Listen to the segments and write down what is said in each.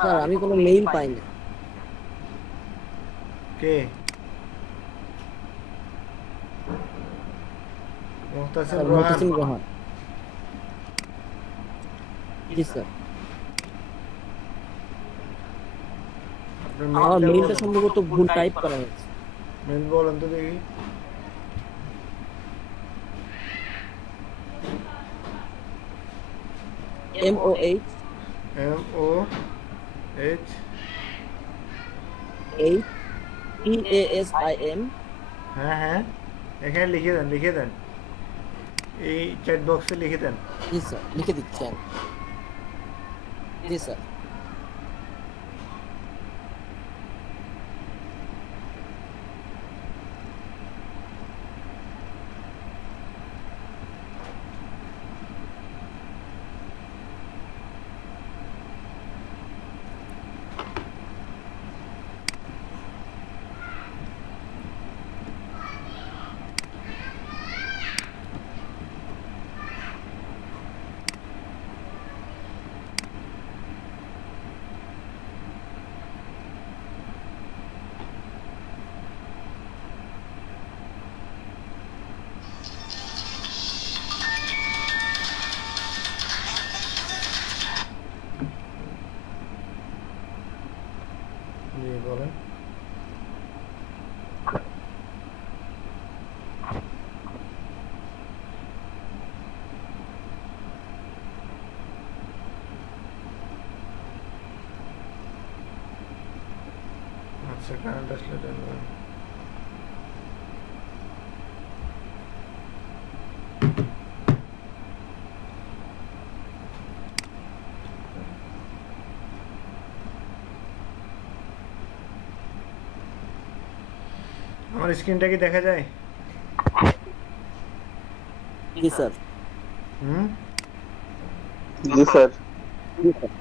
Sir আমি কোনো mail পাই না। কে? মুহতাসিম স্যার রোহান। মুহতাসিম রোহান। জি স্যার। আপনার আমার মেইলটা মেইলটা বলেন। সম্ভবত ভুল টাইপ করা হয়েছে। মেইল বলেন তো দেখি। MOH MOH। 8 PASIM। হ্যাঁ হ্যাঁ, এখানে লিখে দেন, লিখে দেন, এই চ্যাট বক্সে লিখে দেন। জি স্যার লিখে দিচ্ছেন। জি স্যার। জি বলেন। আচ্ছা, কারেন্ট আসলে দেন। আমার স্ক্রিনটা কি দেখা যায়? জি স্যার। হুম। জি স্যার। জি স্যার।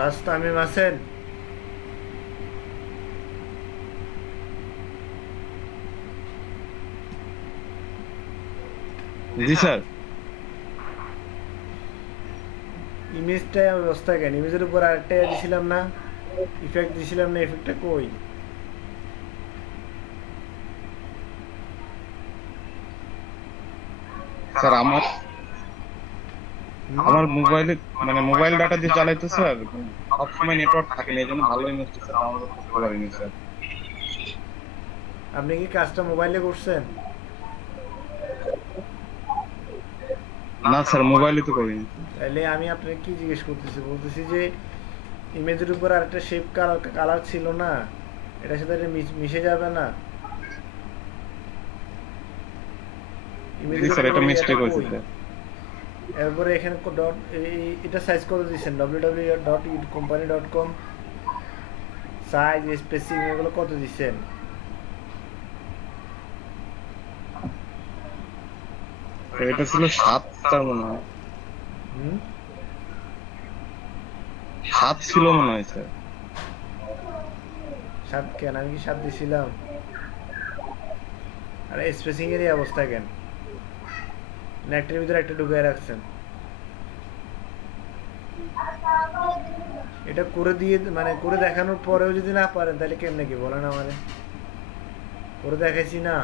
রাস্তা তামিম আছেন? জি স্যার। ইমেজটা অবস্থা কেন? ইমেজের উপর আরেকটা দিছিলাম না, ইফেক্ট দিছিলাম না, ইফেক্টটা কই? স্যার আমার হুম? আমার মোবাইলে মানে মোবাইল ডাটা দিয়ে চালাইতো স্যার, সবসময় নেটওয়ার্ক থাকে না, এই জন্য ভালো ইমেজটা স্যার ডাউনলোড করতে পারিনি স্যার। আপনি কি কাজটা মোবাইলে করছেন? না স্যার, মোবাইলে তো করিনি। তাহলে আমি আপনাকে কি জিজ্ঞেস করতেছি, বলতেছি যে ইমেজের উপর আরেকটা শেপ কালার কালার ছিল না, এটার সাথে এটা মিশে যাবে না? জি ইমেজের স্যার, উপর এটা ওই এটা মিস্টেক হয়েছে কই? স্যার। এরপরে এখানে ডট, এটা সাইজ কত দিচ্ছেন? www.company.com সাইজ স্পেসিং এগুলো কত দিচ্ছেন? এটা ছিল 7 স্টার মনে হয়। হুম। 7 ছিল মনে হয় স্যার। 7 কেন? আমি কি 7 দিছিলাম? আর স্পেসিং এর এই অবস্থা কেন? না একটার ভিতরে একটা ঢুকায় রাখছেন? এটা করে দিয়ে মানে করে দেখানোর পরেও যদি না পারেন তাহলে কেমনে কি বলেন আমারে? করে দেখাইছি না,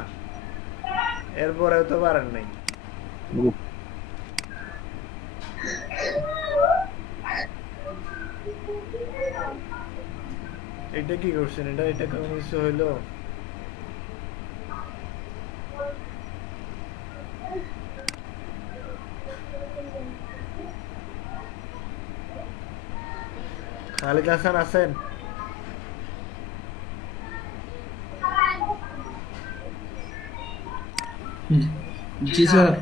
এরপরেও তো পারেন নাই। এটা কি করছেন? এটা এটা কোনো কিছু হইলো? খালিদ হাসান আছেন? জি স্যার।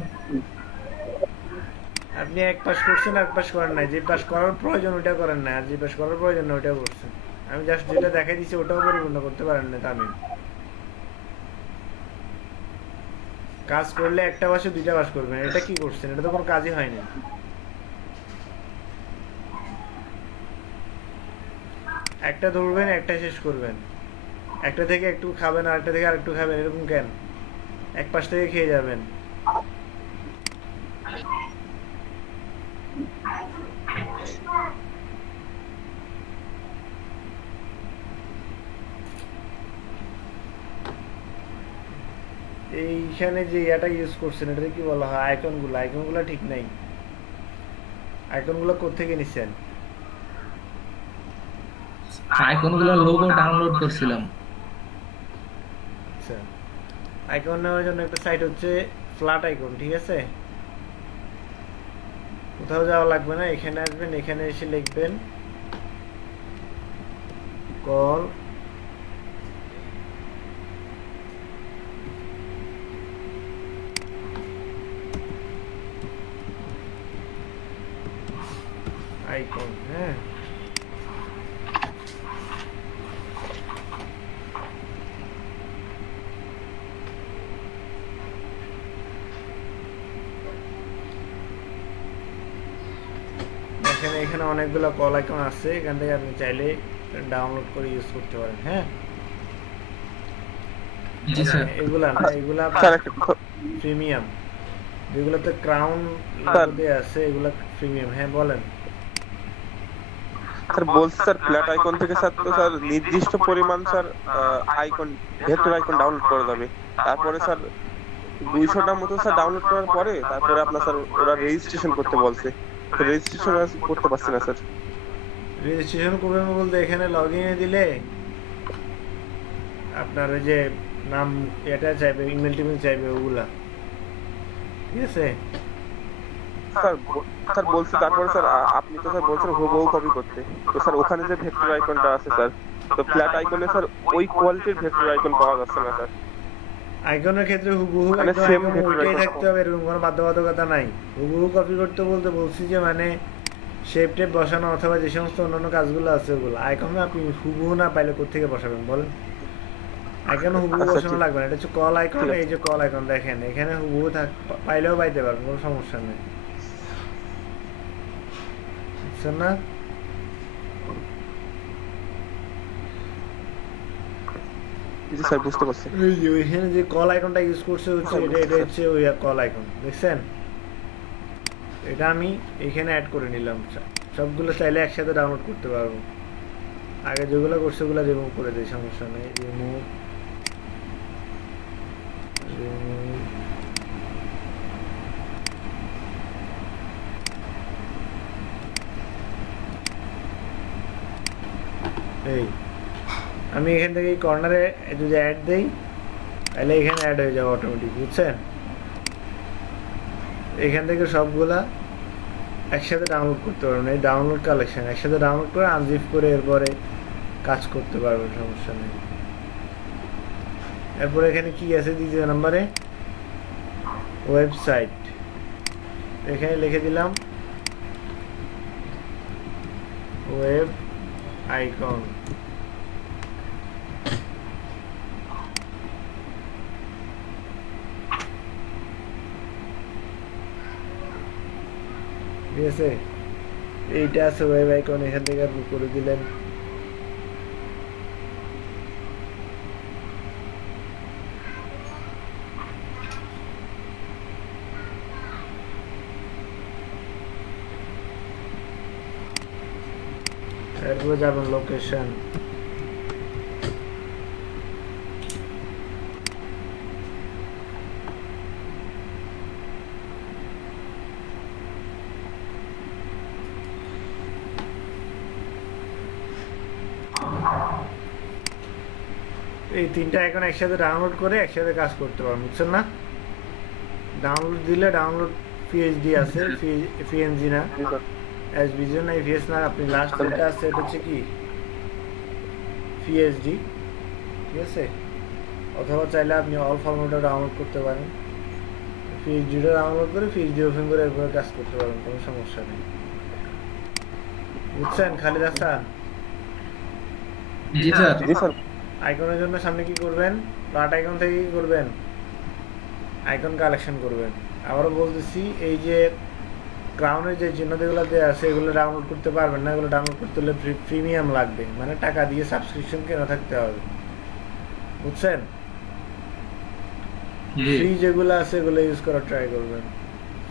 আপনি এক পাস করছেন, এক পাস করেন নাই, যে পাস করার প্রয়োজন ওইটা করেন না, আর যে পাস করার প্রয়োজন না ওইটা করছেন। আমি জাস্ট যেটা দেখাই দিচ্ছি ওটাও পরিপূর্ণ করতে পারেন না তামিম। কাজ করলে একটা পাশে দুইটা পাস করবেন, এটা কি করছেন? এটা তো কোনো কাজই হয়নি। একটা ধরবেন, একটা শেষ করবেন, একটা থেকে একটু খাবেন, আরেকটা থেকে আরেকটু খাবেন, এরকম কেন? এক পাশ থেকে খেয়ে যাবেন। এইখানে যে ইয়াটা ইউজ করছেন এটা কি বলা হয়? আইকনগুলো, আইকনগুলো ঠিক নাই। আইকনগুলো কোত্থেকে নিছেন? আইকনগুলো লোগো ডাউনলোড করছিলাম। আচ্ছা, আইকন নেওয়ার জন্য একটা সাইট হচ্ছে ফ্ল্যাট আইকন, ঠিক আছে? কোথাও যাওয়া লাগবে না, এখানে আসবেন, এখানে এসে লিখবেন কল আইকন। হ্যাঁ, এখানে অনেকগুলো কল আইকন আছে, এখান থেকে আপনি চাইলে ডাউনলোড করে ইউজ করতে পারেন। হ্যাঁ, জি স্যার। এগুলা না, এগুলা স্যার একটা প্রিমিয়াম, যেগুলোতে ক্রাউন স্যার দেয়া আছে এগুলা প্রিমিয়াম। হ্যাঁ বলেন। স্যার বলছি স্যার ফ্ল্যাট আইকন থেকে স্যার তো স্যার নির্দিষ্ট পরিমাণ sir icon vector icon download করা যাবে। তারপরে স্যার 200টা মতো স্যার ডাউনলোড করার পরে তারপরে আপনার স্যার ওরা রেজিস্ট্রেশন করতে বলছে। রেজিস্ট্রেশন করতে পারছি না স্যার। রেজিস্ট্রেশন করবেন বলতে এখানে লগ ইনে দিলে আপনার ওই যে নাম এটা চাইবে, ইমেল টিমেল চাইবে, ওগুলা ঠিক আছে। স্যার স্যার বলছি তারপরে স্যার আপনি তো স্যার বলছেন হুবহু কপি করতে, তো স্যার ওখানে যে ভেক্টর আইকনটা আছে স্যার, তো ফ্ল্যাট আইকনে স্যার ওই কোয়ালিটির ভেক্টর আইকন পাওয়া যাচ্ছে না স্যার। আইকনের ক্ষেত্রে হুবহু মানে একদম same আইকন vector ওইটাই icon থাকতে হবে, এরকম কোনো বাধ্যবাধকতা নাই। হুবহু কপি করতে বলতে বলছি যে মানে শেপ টেপ বসানো অথবা যে সমস্ত অন্যান্য কাজগুলো আছে ওগুলো আইকন আপনি হুবহু না পাইলে কোত্থেকে বসাবেন বলেন? আইকন হুবহু আচ্ছা, বসানো ঠিক। লাগবে না, এটা হচ্ছে কল আইকন। ঠিক আছে। এই যে কল আইকন দেখেন, এখানে হুবহু পাইলেও পাইতে পারবেন, কোনো সমস্যা নেই, বুঝছেন না? জি স্যার বুঝতে পারছি। এই যে ওইখানে যে কল আইকনটা ইউজ করছে হচ্ছে এটা হচ্ছে ওই কল আইকন, দেখছেন? এটা আমি এইখানে অ্যাড করে নিলাম, সবগুলো চাইলে একসাথে ডাউনলোড করতে পারবো। আগে যেগুলো করছে ওগুলো রিমুভ করে দিই, সমস্যা নেই। রিমুভ এই আমি এখান থেকে কর্নারে যদি অ্যাড দেই তাহলে এখানে অ্যাড হয়ে যাবে অটোমেটিক, বুঝছেন? এখান থেকে সবগুলা একসাথে ডাউনলোড করতে পারবেন, এই ডাউনলোড কালেকশন একসাথে ডাউনলোড করে আনজিপ করে এরপরে কাজ করতে পারবেন, সমস্যা নেই। এরপরে এখানে কি আছে দ্বিতীয় নম্বরে? ওয়েবসাইট। এখানে লিখে দিলাম ওয়েব আইকন। ঠিক আছে, এইটা আছে ওয়েব আইকন, এখান থেকে আপনি করে দিলেন। এরপরে যাবেন লোকেশন, এই তিনটা আইকন একসাথে ডাউনলোড করে একসাথে কাজ করতে পারবেন, বুঝছেন না? ডাউনলোড দিলে ডাউনলোড পিএইচডি আছে, পিএনজি না, জি স্যার। এসবিজি না, ইভিএস না, আপনি লাস্ট যেটা আছে এটা হচ্ছে কি পিএইচডি, ঠিক আছে? অথবা চাইলে আপনি অল ফরম্যাটও ডাউনলোড করতে পারেন। PhDটা ডাউনলোড করে PhD ওপেন করে এরপরে কাজ করতে পারবেন, কোনো সমস্যা নেই। বুঝছেন খালিদ হাসান? জি স্যার। জি স্যার। আইকনের জন্য সামনে কি করবেন, প্লাট আইকন থেকে কি করবেন, আইকন কালেকশন করবেন। আবারও বলতেছি, এই যে ক্রাউনের যে চিহ্নগুলো দেওয়া আছে এগুলো ডাউনলোড করতে পারবেন না, এগুলো ডাউনলোড করতে হলে প্রিমিয়াম লাগবে, মানে টাকা দিয়ে সাবস্ক্রিপশন কেনা থাকতে হবে, বুঝছেন? জি ফ্রি যেগুলো আছে এগুলো ইউজ করার ট্রাই করবেন,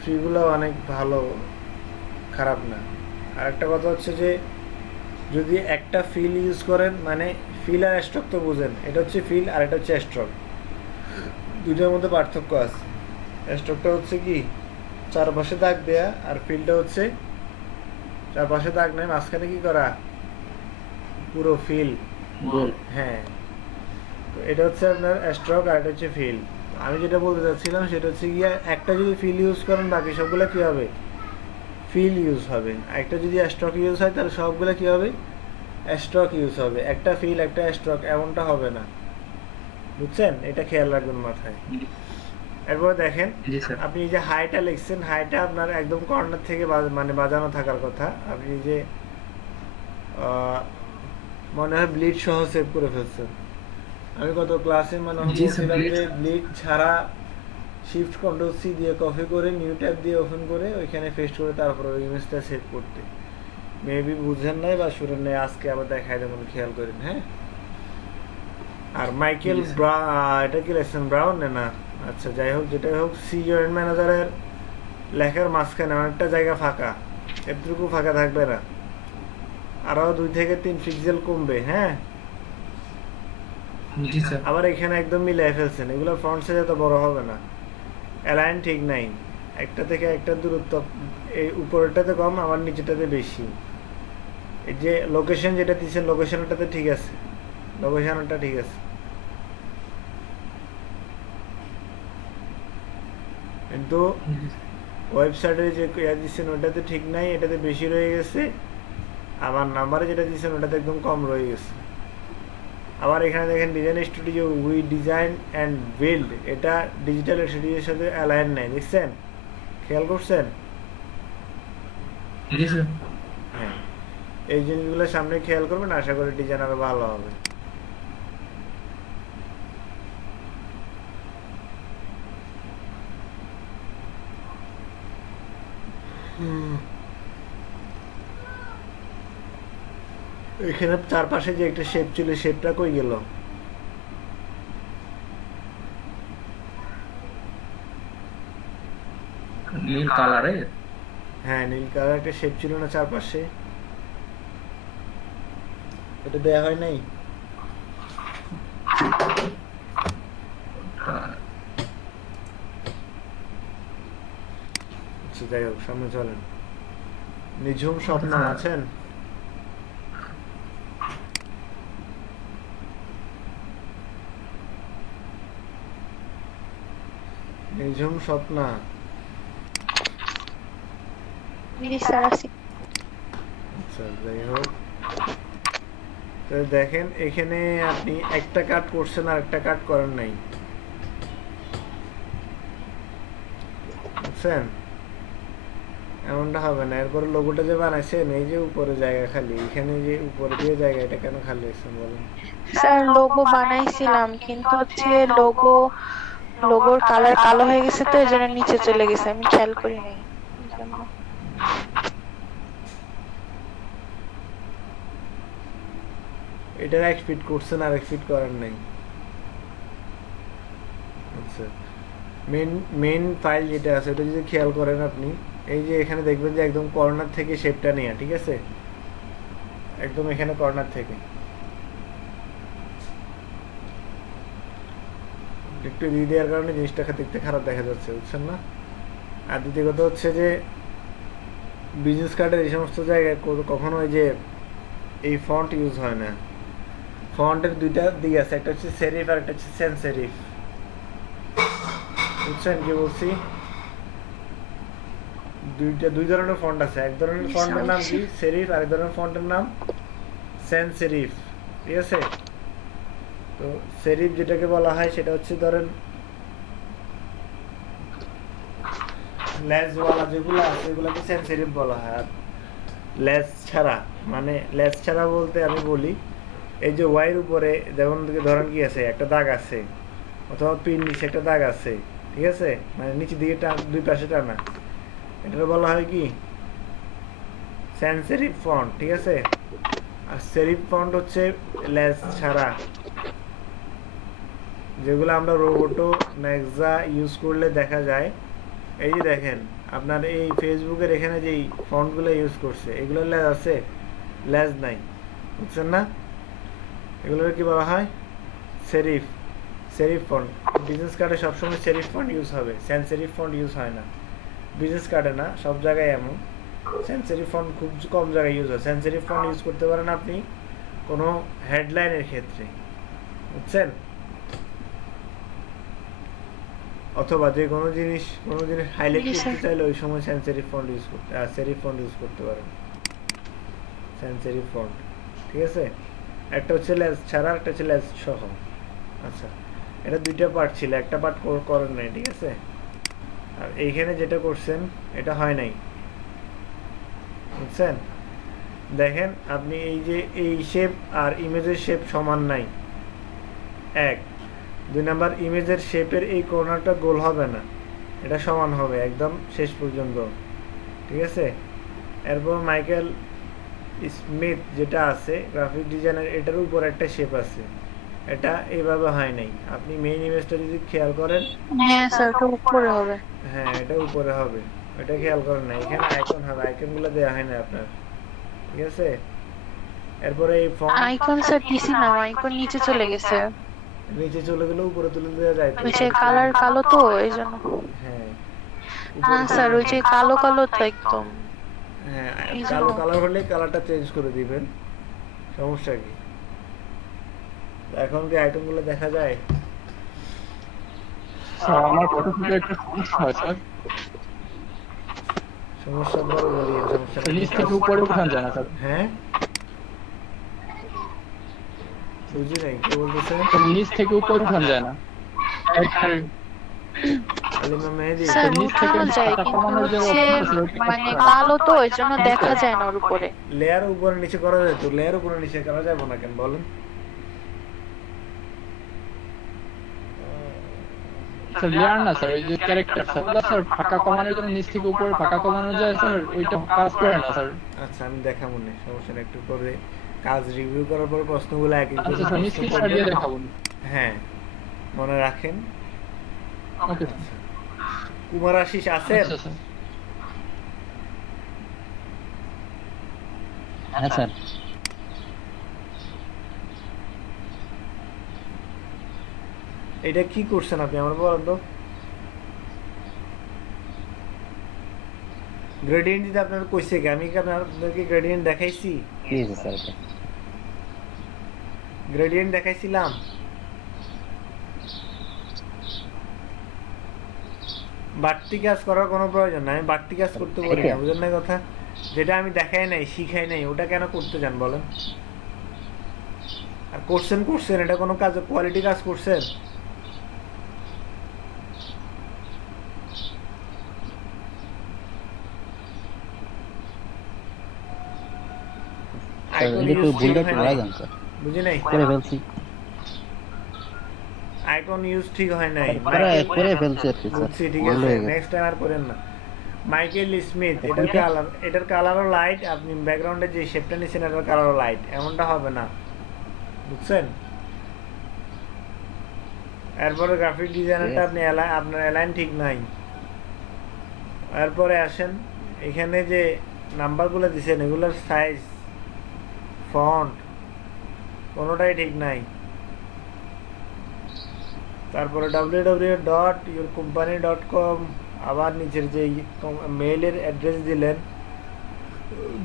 ফ্রিগুলো অনেক ভালো, খারাপ না। আর একটা কথা হচ্ছে যে যদি একটা ফিল ইউজ করেন, মানে ফিল আর স্ট্রোক তো বুঝেন, এটা হচ্ছে ফিল আর এটা হচ্ছে স্ট্রোক, দুটোর মধ্যে পার্থক্য আছে। স্ট্রোকটা হচ্ছে কি চারপাশে দাগ দেয়া, আর ফিলটা হচ্ছে চারপাশে দাগ নেই, মাঝখানে কি করা পুরো ফিল। গোল। হ্যাঁ, তো এটা হচ্ছে আপনার স্ট্রোক আর এটা হচ্ছে ফিল। আমি যেটা বলতে চাচ্ছিলাম সেটা হচ্ছে গিয়ে একটা যদি ফিল ইউজ করেন বাকি সবগুলো কি হবে, ফিল ইউজ হবে। একটা যদি স্ট্রোক ইউজ হয় তাহলে সবগুলো কি হবে, স্ট্রোক ইউজ হবে। একটা ফিল একটা স্ট্রোক এমনটা হবে না, বুঝছেন? এটা খেয়াল রাখবেন মাথায়। এরপরে দেখেন জি স্যার। আপনি এই যে হাইটা লিখছেন, হাইটা আপনার একদম কর্নার থেকে মানে বাজানো থাকার কথা। আপনি যে মনে হয় ব্লিড সহ সেভ করে ফেলছেন। আমি গত ক্লাসে মানে জি স্যার, বলছিলাম bleed। যে ব্লিড ছাড়া শিফট কন্ট্রোল সি দিয়ে কপি করে নিউ ট্যাব দিয়ে ওপেন করে ওইখানে পেস্ট করে তারপর ওই ইমেজটা সেভ করতে। মেবি বুঝেন নাই বা শুনেন নাই, আজকে আবার দেখাই দেবেন, খেয়াল করেন। হ্যাঁ, আর মাইকেল জি স্যার। এটা কি লেখছেন ব্রাউন না? আচ্ছা, যাই হোক, যেটাই হোক, সি জয়েন্ট ম্যানেজারের লেখার মাঝখানে অনেকটা জায়গা ফাঁকা, এতটুকু ফাঁকা থাকবে না, আরো 2 থেকে 3 পিক্সেল কমবে। হ্যাঁ, জি স্যার। আবার এখানে একদম মিলাই ফেলছেন, এগুলো ফ্রন্ট সাইজ এত বড় হবে না, অ্যালাইন ঠিক নাই, একটা থেকে একটা দূরত্ব এই উপরেরটাতে কম, আবার নিচেটাতে বেশি। এই যে লোকেশন যেটা দিচ্ছেন লোকেশনটাতে ঠিক আছে, লোকেশনটা ঠিক আছে, কিন্তু ওয়েবসাইটে যে ইয়া দিচ্ছেন ওটাতে ঠিক নাই, এটাতে বেশি রয়ে গেছে। আবার নাম্বারে যেটা দিচ্ছেন ওটাতে একদম কম রয়ে গেছে। আবার এখানে দেখেন design studio we design and build, এটা ডিজিটাল স্টুডিওর সাথে অ্যালাইন নাই, দেখছেন? খেয়াল করছেন? জি স্যার। হ্যাঁ, এই জিনিসগুলো সামনে খেয়াল করবেন, আশা করি ডিজাইন আরো ভালো হবে। এখানে চারপাশে যে একটা শেপ ছিল, শেপটা কই গেল? নীল কালারের। হ্যাঁ, নীল কালার একটা শেপ ছিল না চারপাশে, এটা দেয়া হয় নাই? আচ্ছা, যাই হোক, সামনে চলেন। নিঝুম স্বপ্ন আছেন? নিঝুম স্বপ্না, আচ্ছা, যাই হোক, তো দেখেন এখানে আপনি একটা কাট করছেন আর একটা কাট করেন নাই, বুঝছেন? এমনটা হবে না। এরপরে লোগোটা যে বানাইছেন, এই যে উপরে জায়গা খালি, এখানে যে উপরে দিয়ে জায়গা, এটা কেন খালি আছে বলেন? স্যার লোগো বানাইছিলাম কিন্তু হচ্ছে লোগোর কালার কালো হয়ে গেছে, তো এজন্য নিচে চলে গেছে, আমি খেয়াল করি নাই। এটার এক ফিট করছেন আর এক ফিট করেন নাই। আচ্ছা, মেন ফাইল যেটা আছে ওটা যদি খেয়াল করেন আপনি, এই যে এখানে দেখবেন যে একদম কর্নার থেকে শেপটা নেয়া, ঠিক আছে? একদম এখানে কর্নার থেকে একটু দিয়ে দেওয়ার কারণে জিনিসটা দেখতে খারাপ দেখা যাচ্ছে, বুঝছেন না? আর দ্বিতীয় কথা হচ্ছে যে বিজনেস কার্ডের এই সমস্ত জায়গায় কখনো ওই যে এই ফন্ট ইউজ হয় না। ফন্টের দুইটা দিক আছে, একটা হচ্ছে সেরিফ আর একটা হচ্ছে সেন্স সেরিফ, বুঝছেন কি বলছি? দুই ধরনের ফন্ট আছে, এক ধরনের ফন্টের নাম কি সেরিফ, আর এক ধরনের ফন্টের নাম সেন্স সেরিফ, ঠিক আছে? তো সেরিফ যেটাকে বলা হয় সেটা হচ্ছে ধরেন লেজওয়ালা যেগুলো আছে এগুলোকে সেন্সিটিভ বলা হয়। আর লেজ ছাড়া মানে লেজ ছাড়া বলতে আমি বলি এই যে ওয়াইয়ের উপরে যেমন ধরেন কি আছে একটা দাগ আছে অথবা পিন নিচে একটা দাগ আছে, ঠিক আছে, মানে নিচের দিকে দুই পাশে টানা, এটা বলা হয় কি সেন্সিটিভ ফন্ট, ঠিক আছে। আর সেরিফ ফন্ট হচ্ছে লেজ ছাড়া, যেগুলো আমরা রোবোটো নেক্সা ইউজ করলে দেখা যায়। এই যে দেখেন আপনার এই ফেসবুকের এখানে যেই ফন্টগুলো ইউজ করছে এগুলোর লেজ আছে, লেজ নাই, বুঝছেন না? এগুলোর কি বলা হয়? Serif, serif font. বিজনেস কার্ডে সবসময় সেরিফ ফন্ট ইউজ হবে, সেন্স সেরিফ ফন্ট ইউজ হয় না। বিজনেস কার্ডে না, সব জায়গায় এমন। সেন্স সেরিফ ফন্ট খুব কম জায়গায় ইউজ হয়। সেন্স সেরিফ ফন্ট ইউজ করতে পারেন আপনি কোনো হেডলাইনের ক্ষেত্রে, বুঝছেন? অথবা যে কোনো জিনিস হাইলাইট করতে চাইলে ওই সময় সেন্স সেরিফ ফন্ট ইউজ করতে সেরিফ ফন্ট ইউজ করতে পারেন, সেন্স সেরিফ ফন্ট, ঠিক আছে। একটা হচ্ছে লেজ ছাড়া, একটা হচ্ছে লেজ সহ। আচ্ছা, এটা দুইটা পার্ট ছিল, একটা পার্ট করেন নাই, ঠিক আছে। আর এইখানে যেটা করছেন এটা হয় নাই, বুঝছেন? দেখেন আপনি এই যে এই শেপ আর ইমেজের শেপ সমান নাই, এক। দুই নাম্বার, ইমেজের শেপের এই কর্নারটা গোল হবে না, এটা সমান হবে একদম শেষ পর্যন্ত, ঠিক আছে। এরপর মাইকেল স্মিথ যেটা আছে গ্রাফিক ডিজাইনার, এটার উপর একটা শেপ আছে, এটা এইভাবে হয় নাই। আপনি মেইন ইমেজটা যদি খেয়াল করেন, হ্যাঁ স্যার এটা উপরে হবে। হ্যাঁ এটা উপরে হবে, এটা খেয়াল করেন না। এখানে আইকন হবে, আইকনগুলো দেওয়া হয় না আপনার, ঠিক আছে। এরপরে এই ফন্ট আইকন স্যার দিছি না, আইকন নিচে চলে গেছে। নিচে চলে গেলে উপরে তুলে দেওয়া যায় তো। ওই যে কালার কালো তো এইজন্য। হ্যাঁ না স্যার ওই যে কালো কালো তো একদম। হ্যাঁ এই কালো জন্য। কালার হলে কালারটা চেঞ্জ করে দিবেন, সমস্যা কি? এখন কি আইটেমগুলো দেখা যায়? স্যার আমার ফটো তুলতে একটু সমস্যা হয় স্যার। সমস্যা বড় বলি, সমস্যা নিচ থেকে উপরে উঠান যায় না স্যার। হ্যাঁ বুঝি নাই কি বলতেছে। নিচ থেকে উপরে উঠান যায় না। আলিমা মেহেদি, স্যার নিচ থেকে উঠানো যায় পাতা কিন্তু কমানোর যে হচ্ছে option আছে, ওইটা মানে করতে হয়। কালো তো ওই জন্য দেখা যায় না ওর উপরে। লেয়ার উপরে নিচে করা যায় তো, লেয়ার উপরে নিচে করা যাবে না কেন বলেন? স্যার লেয়ার না স্যার, ওই যে ক্যারেক্টার স্যার ফাঁকা কমানোর জন্য নিচ থেকে উপরে ফাঁকা কমানো যায় স্যার, ওইটা কাজ করে না স্যার। আচ্ছা আমি দেখা মনে, সমস্যা নেই, একটু পরে কাজ রিভিউ করার পর প্রশ্নগুলো এক এক করে আচ্ছা স্যার নিচ প্রশ্ন থেকে দিয়ে করবেন। দেখাবো। হ্যাঁ মনে রাখেন। ওকে আচ্ছা, কুমার আশিস আছেন? আচ্ছা স্যার। হ্যাঁ স্যার। এটা কি করছেন আপনি আমার বলেন তো? গ্রেডিয়েন্ট দিতে আপনার কইছে কি? আমি কি আপনাদেরকে গ্রেডিয়েন্ট দেখাইছি? কি হয়েছে স্যার এটা? গ্রেডিয়েন্ট দেখাইছিলাম? বাড়তি কাজ করার কোনো প্রয়োজন নাই, আমি বাড়তি কাজ করতে বলি না, বুঝলেন না কথা? যেটা আমি দেখাই নাই, শিখাই নাই, ওটা কেন করতে যান বলেন? আর করছেন এটা কোনো কাজ, কোয়ালিটি কাজ করছেন? স্যার এটা একটু ভুলটা একটু ধরা যান স্যার। বুঝি নাই, করে ফেলছি। আইকন ইউজ ঠিক হয় নাই। করে ফেলছি আর কি স্যার। বুঝছি, ঠিক ভুল আছে, হয়ে গেছে। নেক্সট টাইম আর করেন না। মাইকেল স্মিথ, এটার কালারও লাইট, আপনি ব্যাকগ্রাউন্ডে যে শেপটা নিছেন এটার কালারও লাইট, এমনটা হবে না, বুঝছেন? এরপরে গ্রাফিক ডিজাইনারটা আপনি আপনার অ্যালাইন ঠিক নাই। এরপরে আসেন এখানে যে নাম্বারগুলো দিছেন এগুলোর সাইজ, ফন্ট কোনোটাই ঠিক নাই। তারপরে www.yourcompany.com, আবার নিচের যে মেইলের অ্যাড্রেস দিলেন,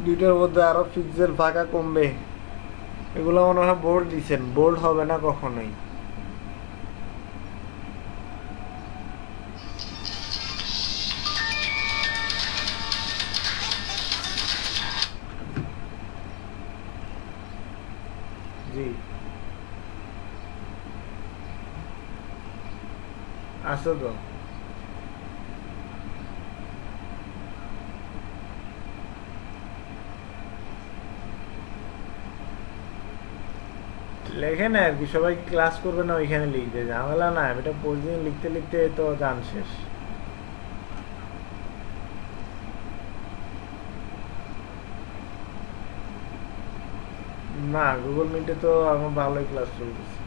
দুইটার মধ্যে আরো পিক্সেল ফাঁকা কমবে, এগুলো মনে হয় বোল্ড দিচ্ছেন, বোল্ড হবে না কখনোই। জি আসো তো। লেখে না আর কি, সবাই ক্লাস করবে না ওইখানে লিখবে, ঝামেলা না, এটা প্রতিদিন লিখতে লিখতে তো গান শেষ। না গুগল মিটে তো আমার ভালোই ক্লাস চলতেছে।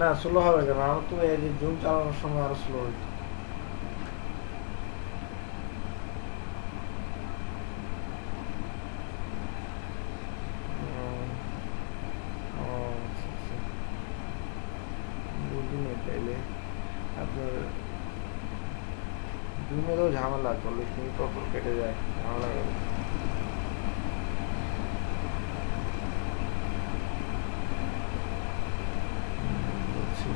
না স্লো হবে কেন, আমার তো এই যে জুম চালানোর সময় আরো স্লো হইতো। বুঝিনি তাইলে আপনার জুমে তো ঝামেলা, 40 মিনিট পর পর কেটে যায়, ঝামেলা করে। বুঝছি।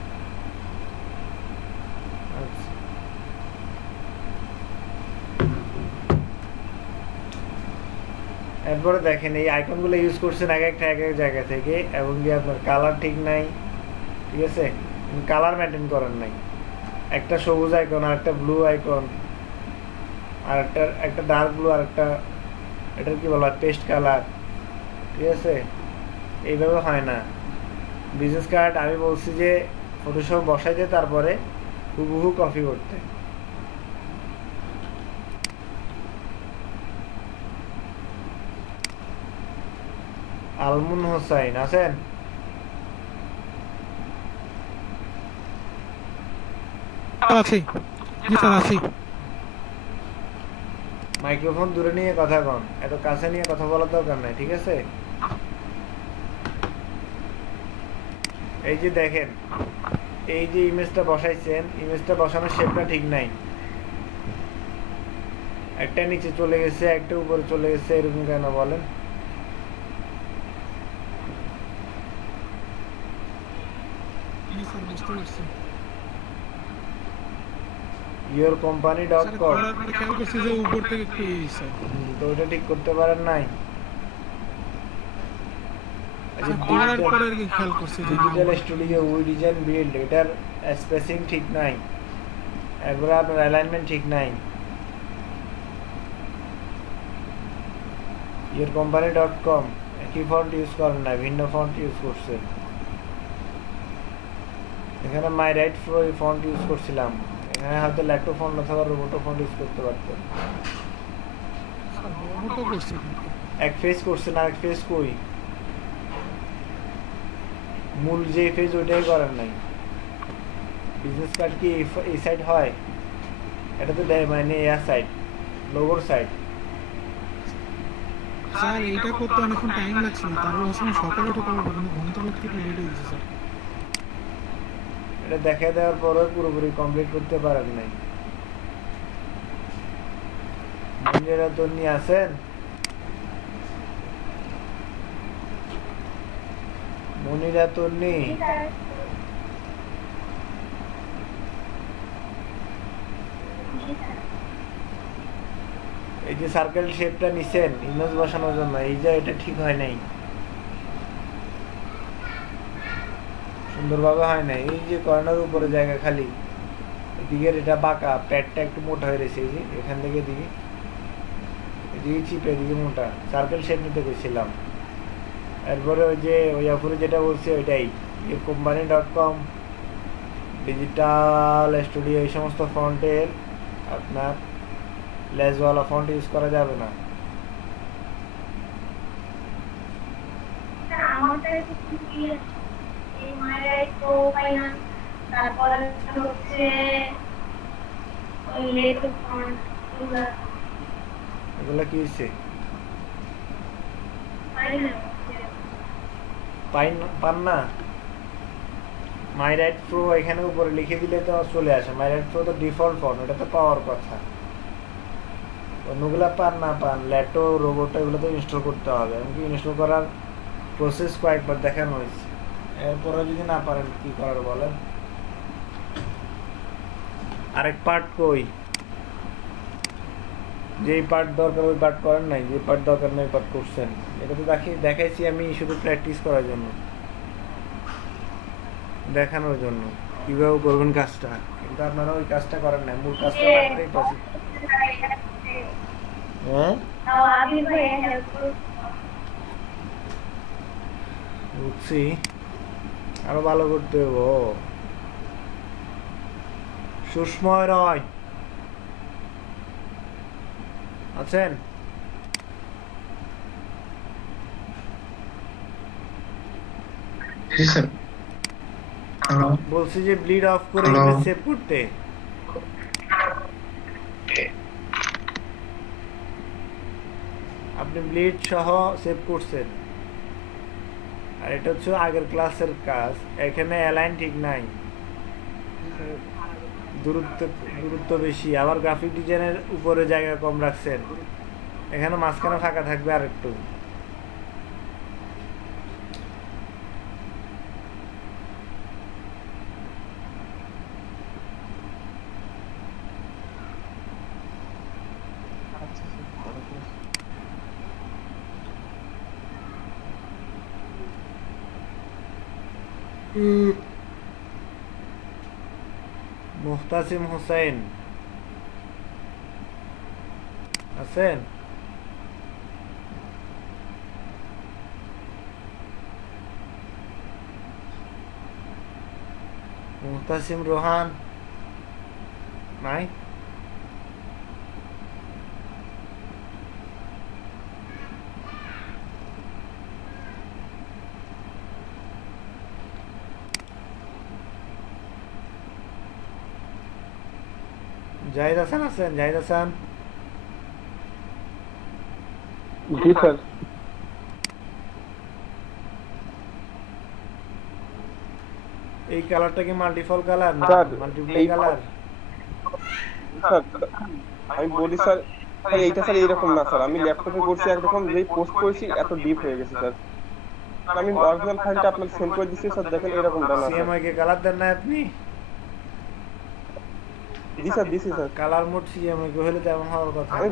আচ্ছা এরপরে দেখেন এই আইকনগুলো ইউজ করছেন এক একটা এক এক জায়গা থেকে, এবং কি আপনার কালার ঠিক নাই, ঠিক আছে, কালার মেনটেন করেন নাই। একটা সবুজ আইকন আর একটা ব্লু আইকন আর একটা ডার্ক ব্লু আর একটা এটার কি বলা পেস্ট কালার, ঠিক আছে, এইভাবে হয় না। বিজনেস কার্ড আমি বলছি যে ফটোশপ বসাইতে তারপরে হুবহু কপি করতে। আলমুন হোসাইন আছেন? আছি, জি স্যার আছি। মাইক্রোফোন দূরে নিয়ে কথা কন, এত কাছে নিয়ে কথা বলার দরকার নাই, ঠিক আছে? এই যে দেখেন এই যে ইমেজটা বসাইছেন, ইমেজটা বসানোর শেপটা ঠিক নাই, একটা নিচে চলে গেছে একটা উপরে চলে গেছে, এরকম কেন বলেন? জি স্যার বুঝতে পারছি। yourcompany.com স্যার করার পরে খেয়াল করছি যে উপর থেকে একটু স্যার তো ওটা ঠিক করতে পারেন নাই? করার পরে আর কি খেয়াল করছি যে digital studio we design build, এটার স্পেসিং ঠিক নাই, এরপরে আপনার অ্যালাইনমেন্ট ঠিক নাই। yourcompany.com একই ফন্ট ইউজ করেন না, ভিন্ন ফন্ট ইউজ করছেন। এখানে মাই রাইট ফন্ট ইউজ করছিলাম, এখানে হয়তো ল্যাপটপ ফন্ট অথবা রোবোটো ফন্ট ইউজ করতে পারতেন। স্যার ওটা করছি কিন্তু এক ফেজ করছেন, আর এক ফেজ কই? মূল যে ফেজ ওইটাই করেন নাই। বিজনেস কার্ড কি এই সাইড হয়? এটা তো মানে এয়ার সাইড, লোগোর সাইড। স্যার এইটা করতে অনেকক্ষণ টাইম লাগছিল, তারপর আসলে সকালে উঠে করবো কিন্তু ঘুমটা করতে একটু লেট হয়ে গেছে স্যার। এটা দেখা দেওয়ার পরেও পুরোপুরি কমপ্লিট করতে পারেন নাই। মনিরা তন্নি আছেন? মনিরা তন্নি এই যে সার্কেল শেপটা নিছেন ইমেজ বসানোর জন্য, এই যে এটা ঠিক হয় নাই, সুন্দরভাবে হয় না। এই যে কর্নার উপরে জায়গা খালি, এদিকের এটা বাঁকা, প্যাডটা একটু মোটা হয়ে রয়েছে, এই যে এখান থেকে এদিকে চিপ, এদিকে মোটা, সার্কেল শেপ নিতে গেছিলাম। এরপরে ওই যে ওই আপুরে যেটা বলছে ওইটাই, yourcompany.com ডিজিটাল স্টুডিও, এই সমস্ত ফন্টের আপনার লেসওয়ালা ফন্ট ইউজ করা যাবে না। এগুলা কি হয়েছে? পান না? মাই রাইট প্রো এখানে উপরে লিখে দিলে তো চলে আসে। মাই রাইট প্রো তো ডিফল্ট ফন্ট, ওটা তো পাওয়ার কথা। অন্যগুলা পান না পান, ল্যাটো রোবোটো এগুলো তো ইনস্টল করতে হবে, এমনকি ইনস্টল করার প্রসেস কয়েকবার দেখানো হয়েছে। এরপরে যদি না পারেন কি করার বলেন? আরেক পার্ট কই? যেই পার্ট দরকার ওই পার্ট করেন নাই, যে পার্ট দরকার না ওই পার্ট করছেন। এটা তো দেখাইছি আমি শুধু প্র্যাকটিস করার জন্য, দেখানোর জন্য কিভাবে করবেন কাজটা, কিন্তু আপনারা ওই কাজটা করেন না, মূল কাজটা করতেই পারছেন। হ্যাঁ বুঝছি, আরো ভালো করতে হবো। সুষময় রয় আছেন? জি স্যার। হ্যালো। বলছি যে ব্লিড অফ করে Hello? ইমেজ সেভ করতে। আপনি ব্লিড সহ সেভ করছেন, আর এটা হচ্ছে আগের ক্লাসের কাজ। এখানে অ্যালাইন ঠিক নাই, দূরত্ব দূরত্ব বেশি, আবার গ্রাফিক ডিজাইনের উপরে জায়গা কম রাখছেন। এখানে মাঝখানে ফাঁকা থাকবে আর একটু। মুহতাসিম হোসেন আছেন? মুহতাসিম রোহান নাই? জাহিদ হাসান আছেন? জাহিদ হাসান জি স্যার। এই কালারটা কি মাল্টিফল কালার না স্যার, মাল্টিপ্লাই এই কালার? স্যার আমি বলি স্যার, স্যার এইটা স্যার এইরকম না স্যার, আমি ল্যাপটপে করছি একরকম, যেই পোস্ট করেছি এত ডিপ হয়ে গেছে স্যার। আমি অরিজিনাল ফাইলটা আপনাকে সেন্ড করে দিচ্ছি স্যার, দেখেন এরকমটা না স্যার। সিএমআই কে কালার দেন না আপনি? জি স্যার দিছি স্যার। কালার মোড সিএমআই কে হলে তেমন হওয়ার কথা। আমি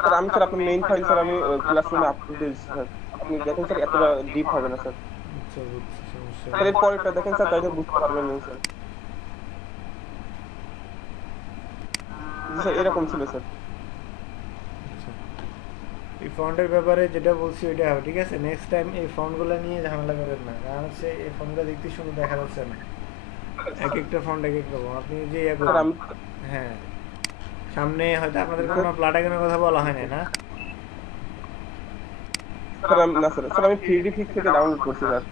স্যার আমি স্যার আপনার মেইন ফাইল স্যার আমি ক্লাসরুমে আপলোড দিয়েছি স্যার, আপনি দেখেন স্যার এতটা ডিপ হবে না স্যার। আচ্ছা বুঝছি, সমস্যা স্যার নেই। এর পরেরটা দেখেন স্যার, তাইলে বুঝতে পারবেন না স্যার। জি স্যার এরকম ছিল স্যার। আচ্ছা। এই ফন্টের ব্যাপারে যেটা বলছি ওইটা হবে, ঠিক আছে? নেক্সট টাইম এই ফন্টগুলো নিয়ে ঝামেলা করেন না, কারণ হচ্ছে এই ফন্টগুলো দেখতে সুন্দর দেখা যাচ্ছে না। এক একটা ফন্ট এক এক রকম। আপনি যে ইয়ে স্যার করুন, আমি হ্যাঁ, সামনে হয়তো আপনাদের কোনো প্লাট আইকনের কথা বলা হয় না? স্যার না স্যার, স্যার আমি 3D ফিক্স থেকে ডাউনলোড করছি স্যার।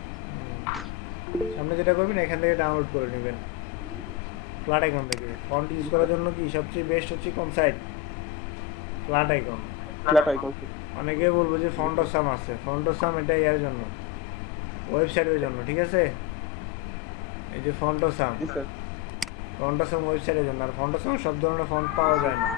সামনে যেটা করবেন এখান থেকে ডাউনলোড করে নেবেন ফ্ল্যাট আইকন থেকে। ফন্ট ইউজ করার জন্য কি সবচেয়ে বেস্ট হচ্ছে কোন site? Flat icon. Flat icon. অনেকে বলবো যে ফন্ট অফ সাম আছে, ফন্ট অফ সাম এটা এর জন্য, ওয়েবসাইটের জন্য, ঠিক আছে? এই যে font of some, G sir. Font of some ওয়েবসাইটের জন্য। আর ফন্ট অফ সাম সব ধরনের ফন্ট পাওয়া যায় না।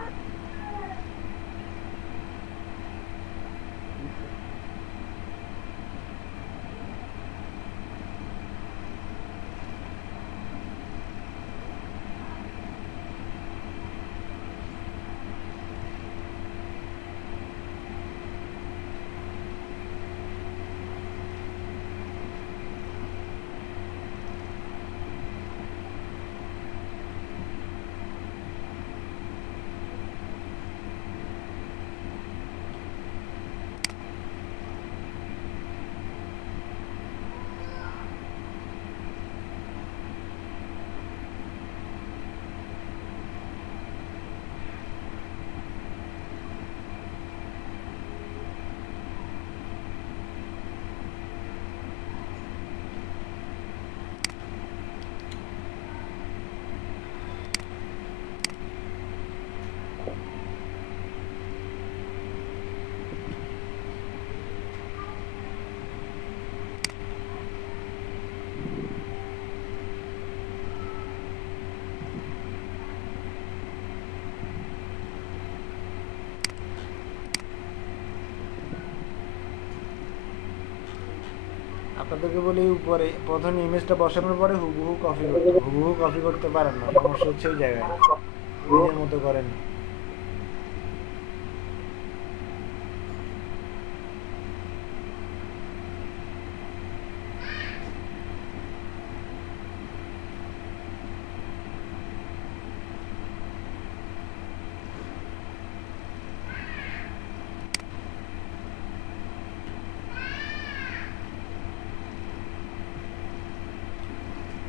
আপনাদেরকে বলি উপরে প্রথমে ইমেজটা বসানোর পরে হুবহু কপি করতে, হুবহু কপি করতে পারেন না, সমস্যা হচ্ছে এই জায়গায়। নিজের মতো করেন।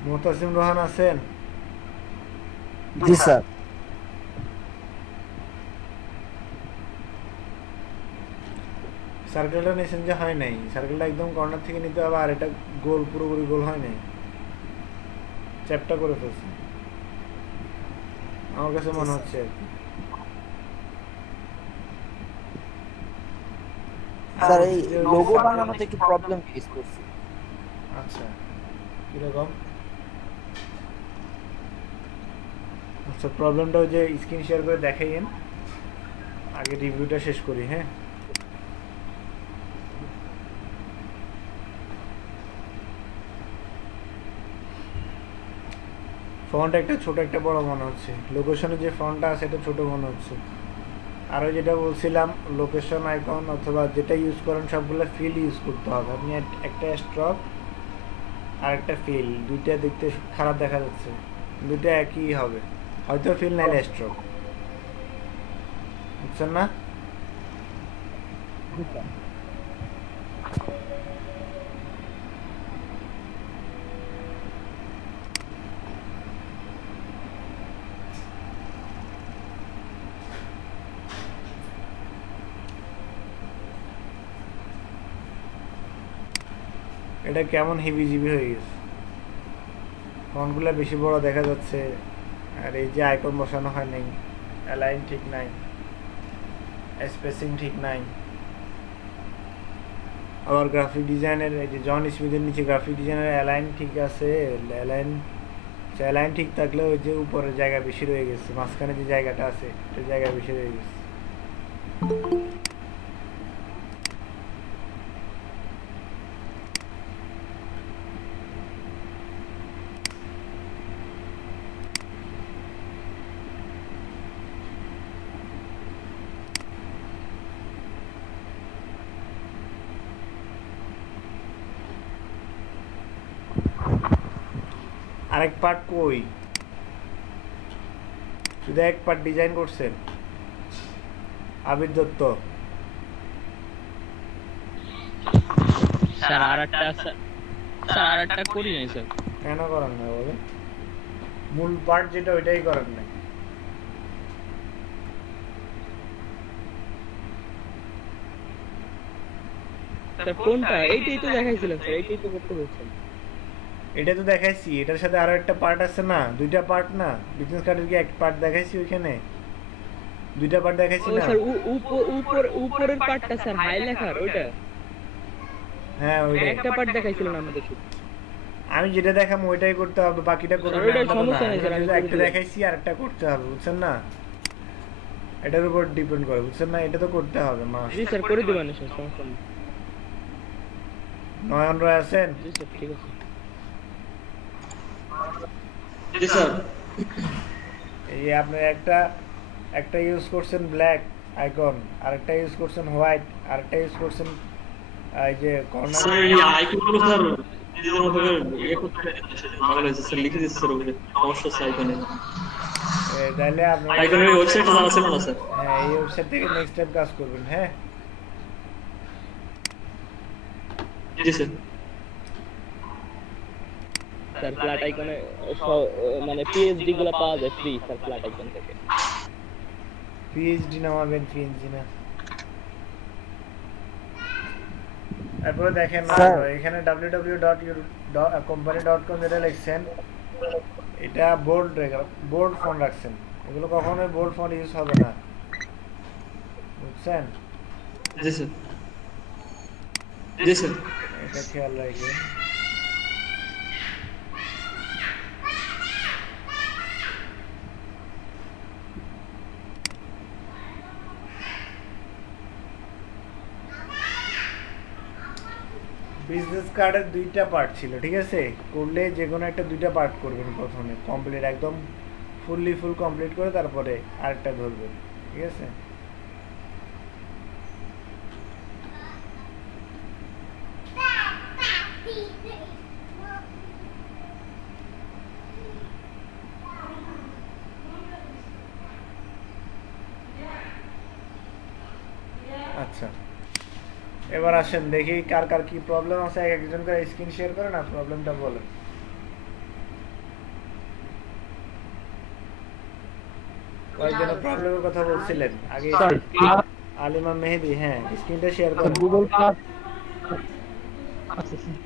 মুতাসিম রোহান আছেন? জি স্যার। সার্কেলটা নিয়েছেন যে হয় নাই, সার্কেলটা একদম কর্নার থেকে নিতে হবে, আর এটা গোল পুরোপুরি গোল হয় নাই, চ্যাপটা করে ফেলছে আমার কাছে মনে হচ্ছে আর কি। স্যার এই লোগো বানানোতে একটু প্রবলেম ফেস করছি। আচ্ছা কিরকম? আচ্ছা প্রবলেমটা ওই যে স্ক্রিন শেয়ার করে দেখাইয়েন, আগে রিভিউটা শেষ করি। হ্যাঁ ফন্ট একটা ছোট একটা বড় মনে হচ্ছে, লোকেশনে যে ফন্টটা আছে এটা ছোট মনে হচ্ছে। আর ওই যেটা বলছিলাম লোকেশন আইকন অথবা যেটা ইউজ করেন সবগুলো ফিল ইউজ করতে হবে। আপনি একটা স্ট্রক আর একটা ফিল, দুইটা দেখতে খারাপ দেখা যাচ্ছে, দুইটা একই হবে, হয়তো ফিল নাইলে স্ট্রোক, বুঝছেন না? এটা কেমন হিবিজিবি হয়ে গেছে, ফন্টগুলো বেশি বড় দেখা যাচ্ছে, আর এই যে আইকন বসানো হয় নাই, অ্যালাইন ঠিক নাই, স্পেসিং ঠিক নাই। আবার গ্রাফিক ডিজাইনের এই যে জন স্মিথের নিচে গ্রাফিক ডিজাইনের অ্যালাইন ঠিক আছে, অ্যালাইন ঠিক থাকলে ওই যে উপরের জায়গা বেশি রয়ে গেছে, মাঝখানে যে জায়গাটা আছে সেই জায়গা বেশি রয়ে গেছে। আরেক পার্ট কই? শুধু এক পার্ট ডিজাইন করছেন আবির দত্ত। স্যার আরেকটা করি নাই স্যার। কেন করেন না বলেন? মূল পার্ট যেটা ওইটাই করেন না। স্যার কোনটা? এইটাই তো দেখাইছিলেন স্যার, এইটাই তো করতে বলছেন। এটা তো দেখাইছি, এটার সাথে আরো একটা পার্ট আছে না, দুইটা পার্ট না? বিজনেস কার্ডের কি এক পার্ট দেখাইছি ওইখানে? দুইটা পার্ট দেখাইছি না? স্যার উপরের পার্টটা স্যার হাই লেখার ওইটা। হ্যাঁ ওইটা একটা পার্ট দেখাইছিলেন আমাদের শুধু। আমি যেটা দেখাম ওইটাই করতে হবে, বাকিটা করতে স্যার, ওইটার সমস্যা নেই স্যার, আমি হবে। একটা করে দেখাইছি আর একটা করতে হবে, বুঝছেন না? এটার উপর ডিপেন্ড করে, বুঝছেন না? এটা তো করতে হবে মা। জি স্যার করে দিবেন স্যার, সমস্যা নেই। নয়ন রায় আছেন? জি স্যার ঠিক আছে। জি স্যার। এই যে আপনি একটা ইউজ করছেন ব্ল্যাক আইকন, আরেকটা ইউজ করছেন হোয়াইট, আরেকটা ইউজ করছেন এই যে কর্নার। স্যার এই আইকনগুলো স্যার নিজেদের মতো করে ইয়ে করতে ভালো লাগছে স্যার, লিখে দিচ্ছে স্যার ওখানে সমস্যা আছে আইকনে। তাহলে আপনি আইকনের ওয়েবসাইটটা জানা ছিল না স্যার। হ্যাঁ এই ওয়েবসাইট থেকে নেক্সট টাইম কাজ করবেন। হ্যাঁ জি স্যার। স্যার ফ্ল্যাট আইকনে মানে পিএইচডি গুলো পাওয়া যায় ফ্রি স্যার ফ্ল্যাট আইকন থেকে। পিএইচডি নামাবেন, পিএনজি না। তারপরে দেখেন এখানে www.company.com যেটা লিখছেন এটা বোল্ড ফন্ট রাখছেন, এগুলো কখনোই বোল্ড ফন্ট ইউজ হবে না, বুঝছেন? জি স্যার। জি স্যার। এটা খেয়াল রাখবেন। বিজনেস কার্ডের দুইটা পার্ট ছিল, ঠিক আছে? করলে যে কোনো একটা দুইটা পার্ট করবেন প্রথমে, কমপ্লিট একদম ফুল কমপ্লিট করে তারপরে আরেকটা ধরবেন, ঠিক আছে? আচ্ছা এবার আসেন দেখি কার কার কি প্রবলেম আছে, একজন করে স্ক্রিন শেয়ার করে না প্রবলেমটা বলেন। কয়েকজনের প্রবলেমের কথা বলছিলেন আগে। স্যার আলিমা মেহেদি, হ্যাঁ স্ক্রিনটা শেয়ার করেন। গুগল ক্লাস আচ্ছা স্যার।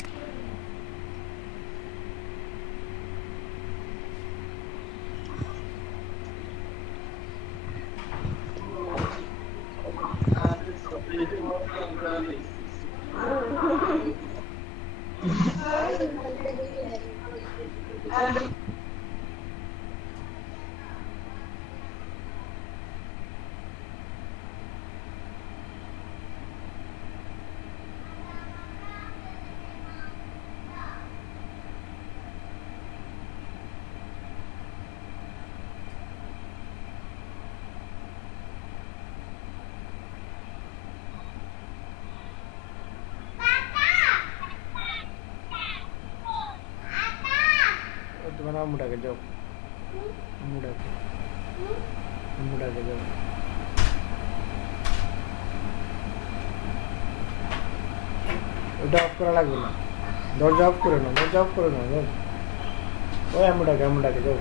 তোমার আম্মুটাকে যাও, আম্মুটাকে যাও। ওটা অফ করা লাগবে না, দরজা অফ করে নাও, দরজা অফ করে নাও, যাও। ওই আম্মুটাকে যাও।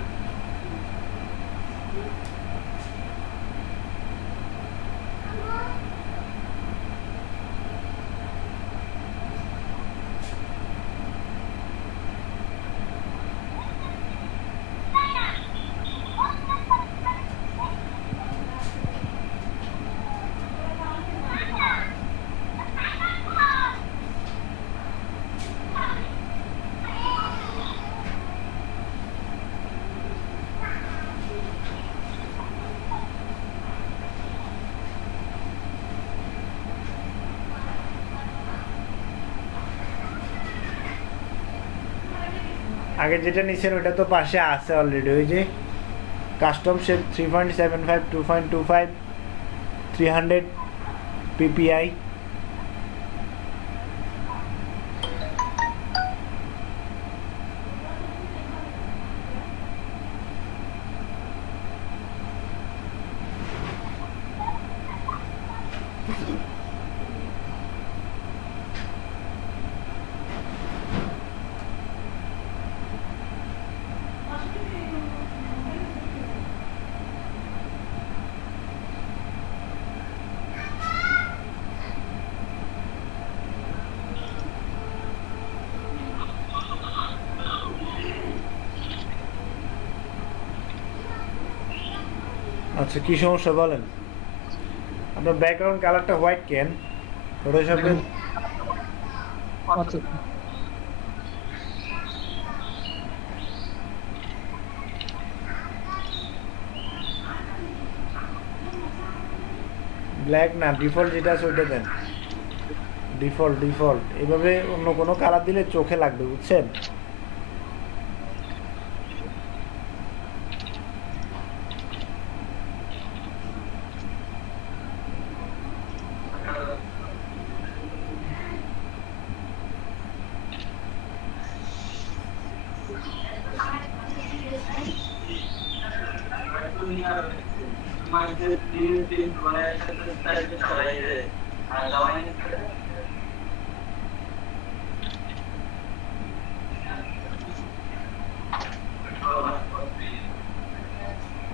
আগে যেটা নিছেন ওটা তো পাশে আছে অলরেডি, ওই যে কাস্টম শেপ 3.75 2.25 300 PPI। আচ্ছা কি সমস্যা বলেন? আপনার ব্যাকগ্রাউন্ড কালারটা হোয়াইট কেন? ফটোশপে আচ্ছা ব্ল্যাক না, ডিফল্ট যেটা আছে ওইটা দেন। ডিফল্ট এভাবে অন্য কোনো কালার দিলে চোখে লাগবে, বুঝছেন?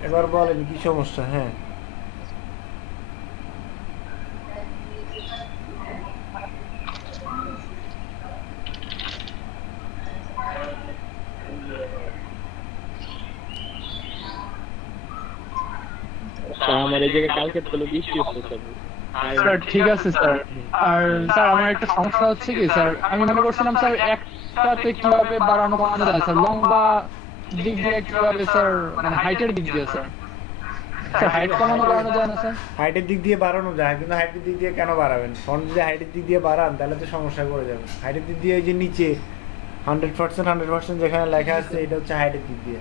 এবার বলেন কি সমস্যা? হ্যাঁ আমার এই জায়গায় কালকে তো বৃষ্টি হচ্ছে স্যার ঠিক আছে স্যার। আর স্যার আমার একটা সমস্যা হচ্ছে কি স্যার, আমি মনে করছিলাম স্যার একটাতে কিভাবে বাড়ানো কমানো যায় স্যার, লম্বা দিক দিয়ে কিভাবে স্যার, মানে হাইটের দিক দিয়ে স্যার হাইট কমানো বাড়ানো যায় না স্যার? হাইটের দিক দিয়ে বাড়ানো যায়, কিন্তু হাইটের দিক দিয়ে কেন বাড়াবেন? ফোন যদি হাইটের দিক দিয়ে বাড়ান তাহলে তো সমস্যা করে যাবে। হাইটের দিক দিয়ে এই যে নিচে 100% যেখানে লেখা আছে এটা হচ্ছে হাইটের দিক দিয়ে,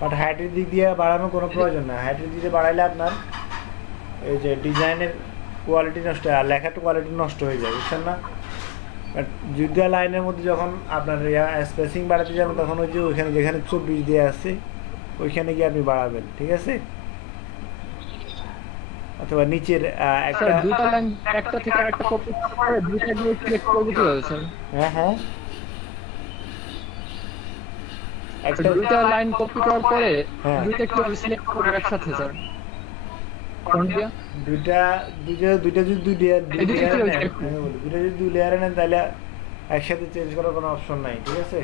বাট হাইটের দিক দিয়ে বাড়ানোর কোনো প্রয়োজন না। হাইটের দিক দিয়ে বাড়াইলে আপনার এই যে ডিজাইনের কোয়ালিটি নষ্ট হয় আর লেখাটা কোয়ালিটি নষ্ট হয়ে যায়, বুঝছেন না? বাট যুদ্ধ লাইনের মধ্যে যখন আপনার স্পেসিং বাড়াতে যাবেন তখন ওই যে ওইখানে যেখানে 24 দিয়ে আছে ওইখানে গিয়ে আপনি বাড়াবেন, ঠিক আছে? অথবা নিচের একটা দুইটা লাইন একটা থেকে একটা কপি করে দুইটা দিয়ে সিলেক্ট করব কি হবে স্যার? হ্যাঁ একটা দুইটা লাইন কপি করার পরে দুইটা কিভাবে সিলেক্ট করব একসাথে স্যার? ফ্রন্ট দিয়া দুইটা দুইটা যদি দুই লেয়ার এদিকে নেন, চলে যাবে। আমি বলি, দুইটা যদি দুই লেয়ারে নেন তাহলে একসাথে চেঞ্জ করার কোনো অপশন নাই, ঠিক আছে?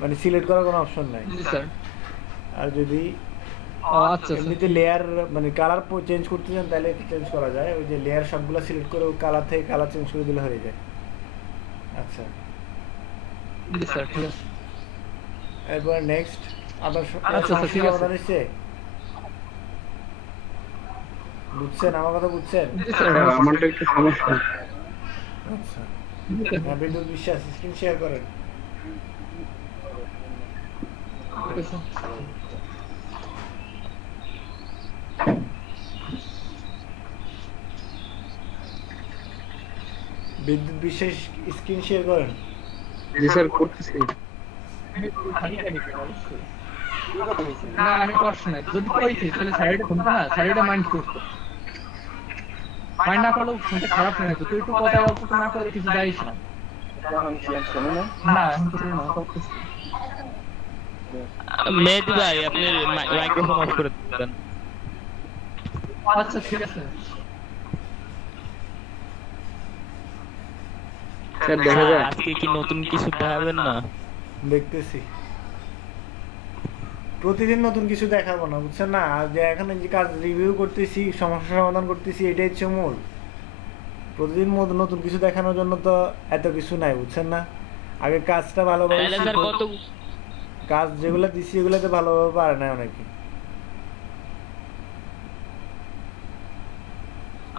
মানে সিলেক্ট করার কোনো অপশন নাই। জি স্যার। আর যদি ও আচ্ছা স্যার। এমনিতে লেয়ার মানে কালার চেঞ্জ করতে চান তাহলে চেঞ্জ করা যায়, ওই যে লেয়ার সবগুলো সিলেক্ট করে কালার থেকে কালার চেঞ্জ করে দিলে হয়ে যায়। আচ্ছা, জি স্যার ঠিক আছে। এরপর নেক্সট আবার আচ্ছা, আচ্ছা, ঠিক আছে। সমাধান হচ্ছে, বুঝছেন আমার কথা, বুঝছেন? জি স্যার। আমারটা একটু সমস্যা। আচ্ছা, হ্যাঁ, বিদ্যুৎ বিশ্বাস স্ক্রিন শেয়ার করেন। Okay sir. বিদ্যুৎ বিশ্বাস স্ক্রিন শেয়ার করেন। জি স্যার করতেছি। না আমি করছি না, যদি কইছি তাহলে সাইডে শুনতো না, সাইডে মাইন্ড করতো, মাইন্ড না করলেও শুনতে খারাপ লাগে। তুই একটু কথা অল্প তো না করে কিছু যাইস না। না এখন তো শুনে না করতেছি। মেহেদি ভাই আপনি মাইক্রোফোন অফ করে দেন। আচ্ছা ঠিক আছে স্যার দেখা যায় আজকে কি নতুন কিছু দেখাবেন না? দেখতেছি, প্রতিদিন নতুন কিছু দেখাবো না, বুঝছেন না? আর যে এখন যে কাজ রিভিউ করতেছি, সমস্যা সমাধান করতেছি, এটাই হচ্ছে মূল। প্রতিদিন নতুন কিছু দেখানোর জন্য তো এত কিছু নাই, বুঝছেন না? আগে কাজটা ভালোভাবে, তাহলে স্যার কত কাজ যেগুলো দিছি এগুলোতে ভালোভাবে পারে না অনেকে।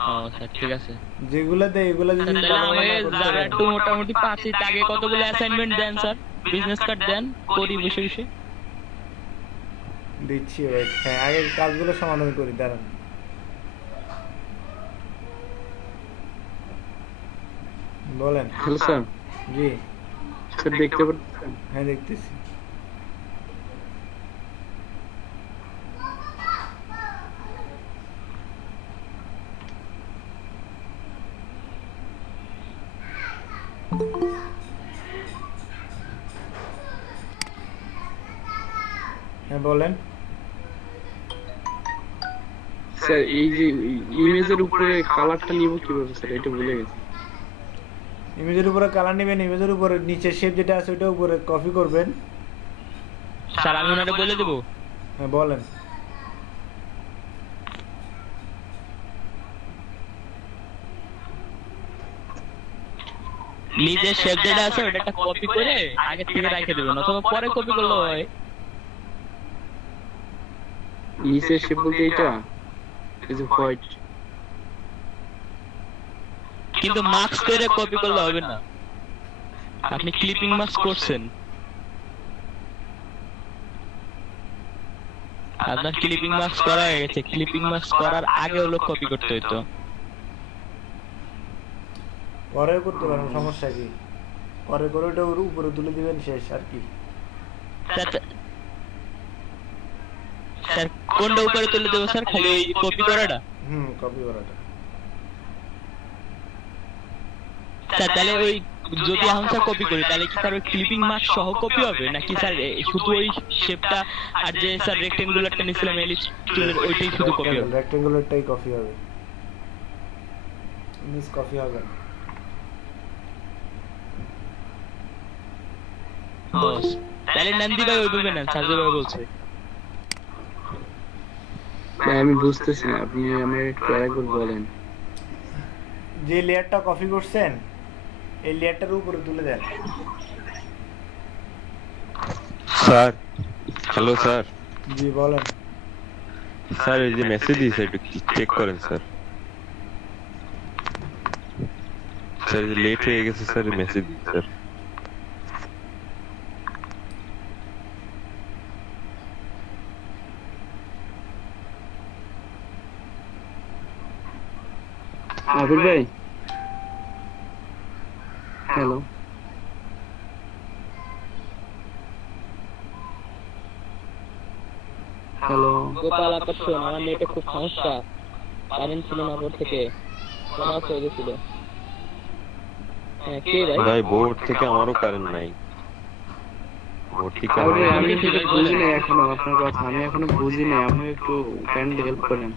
ও স্যার ঠিক আছে। যেগুলো দেয় এগুলো যদি তাহলে ভালোভাবে আমাকে না করতে যারা পারে- একটু মোটামুটি পাচ্ছি তাকে কতগুলো অ্যাসাইনমেন্ট দেন স্যার, বিজনেস কার্ড দেন, করি বসে বসে। দিচ্ছি, ওয়েট, হ্যাঁ আগে কাজগুলো সমাধান করি, দাঁড়ান। বলেন। Hello sir. জি স্যার দেখতে পাচ্ছেন? হ্যাঁ দেখতেছি। হ্যাঁ বলেন। স্যার এই যে ইমেজের উপরে কালারটা নিব কিভাবে স্যার, এটা ভুলে গেছি। ইমেজের উপরে কালার নেবেন, ইমেজের উপরে নিচে শেপ যেটা আছে ওইটা উপরে কপি করবেন। স্যার আমি ওনারে বলে দেবো। হ্যাঁ বলেন। নিজের শেপ যেটা আছে ওটা একটা কপি করে আগে থেকে রেখে দেবেন, অথবা পরে কপি করলেও হয়। নিচের শেপ বলতে এটা এই যে হোয়াইট। কিন্তু মার্কস করে কপি করলে হবে না, আপনি ক্লিপিং মার্কস করছেন, আপনার ক্লিপিং মার্কস করা হয়ে গেছে, ক্লিপিং মার্কস করার আগে হলো কপি করতে হইতো। পরেও করতে পারেন, সমস্যা কি? পরে করে ওটা ওর উপরে তুলে দিবেন, শেষ আর কি। স্যার কোনটা উপরে তুলে দেবো স্যার, খালি ওই কপি করাটা? কপি করাটা। স্যার তাহলে ওই যদি এখন স্যার কপি করি তাহলে কি স্যার ওই ক্লিপিং মার্ক সহ কপি হবে, নাকি স্যার শুধু ওই শেপটা আর যে স্যার রেক্টেঙ্গুলারটা নিছিলাম এলিপস টুলের ওইটাই শুধু কপি হবে? রেক্টেঙ্গুলারটাই কপি হবে, মিস কপি হবে না। তাহলে নন্দী ভাই ওইভাবে নেন, স্যার যেভাবে বলছে। আমি বুঝতেছি না, আপনি আমার একটু আরেকবার বলেন। যে লেয়ারটা কপি করছেন এই লেয়ারটার উপরে তুলে দেন। Sir hello sir. জি বলেন। স্যার এই যে মেসেজ দিয়েছে একটু চেক করেন স্যার। স্যার লেট হয়ে গেছে স্যার, মেসেজ দিয়েছে স্যার। আবির ভাই হ্যালো। হ্যালো গোপাল আপাত শোন, আমার নেটে খুব সমস্যা, কারেন্ট ছিল না ভোর থেকে, ফোন হয়ে গেছিল। হ্যাঁ কে ভাই? ভাই বোর্ড থেকে আমারও কারেন্ট নাই। ভর্তি আমি সেটা বুঝি নাই এখনো আপনার কথা, আমি এখনো বুঝি নাই, আপনি একটু কাইন্ডলি হেল্প করেন।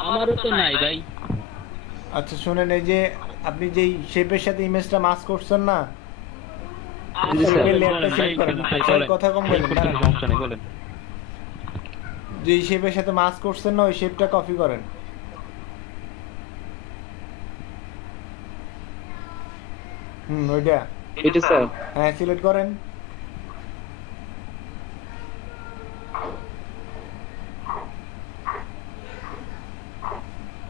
আমারও তো নাই ভাই। আচ্ছা শুনেন, এই যে আপনি যেই শেপের সাথে ইমেজটা মাস্ক করছেন না, লেয়ারটা সিলেক্ট করেন। আচ্ছা কথা কম বলেন, সমস্যা নেই বলেন। যেই শেপের সাথে মাস্ক করছেন না ওই শেপটা কপি করেন। ওইটা এটা স্যার? হ্যাঁ সিলেক্ট করেন।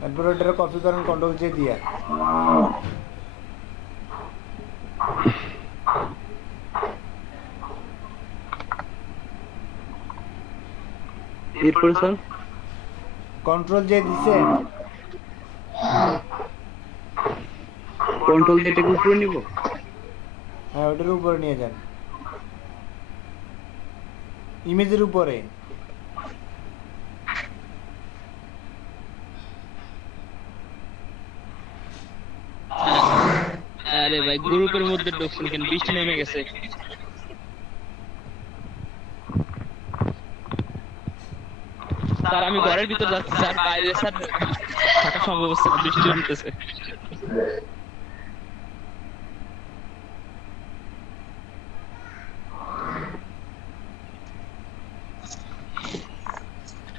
তারপর ওইটা কপি করেন কন্ট্রোল জে দিয়ে। এরপর স্যার কন্ট্রোল জে দিছেন, কন্ট্রোল জেটা উপরে নিব। হ্যাঁ ওটার উপরে নিয়ে যান, ইমেজের উপরে। আরে ভাই গ্রুপের মধ্যে ঢুকছেন কেন? বৃষ্টি নেমে গেছে। স্যার আমি ঘরের ভিতর যাচ্ছি স্যার, বাইরে স্যার থাকা সম্ভব হচ্ছে না, বৃষ্টি জমতেছে।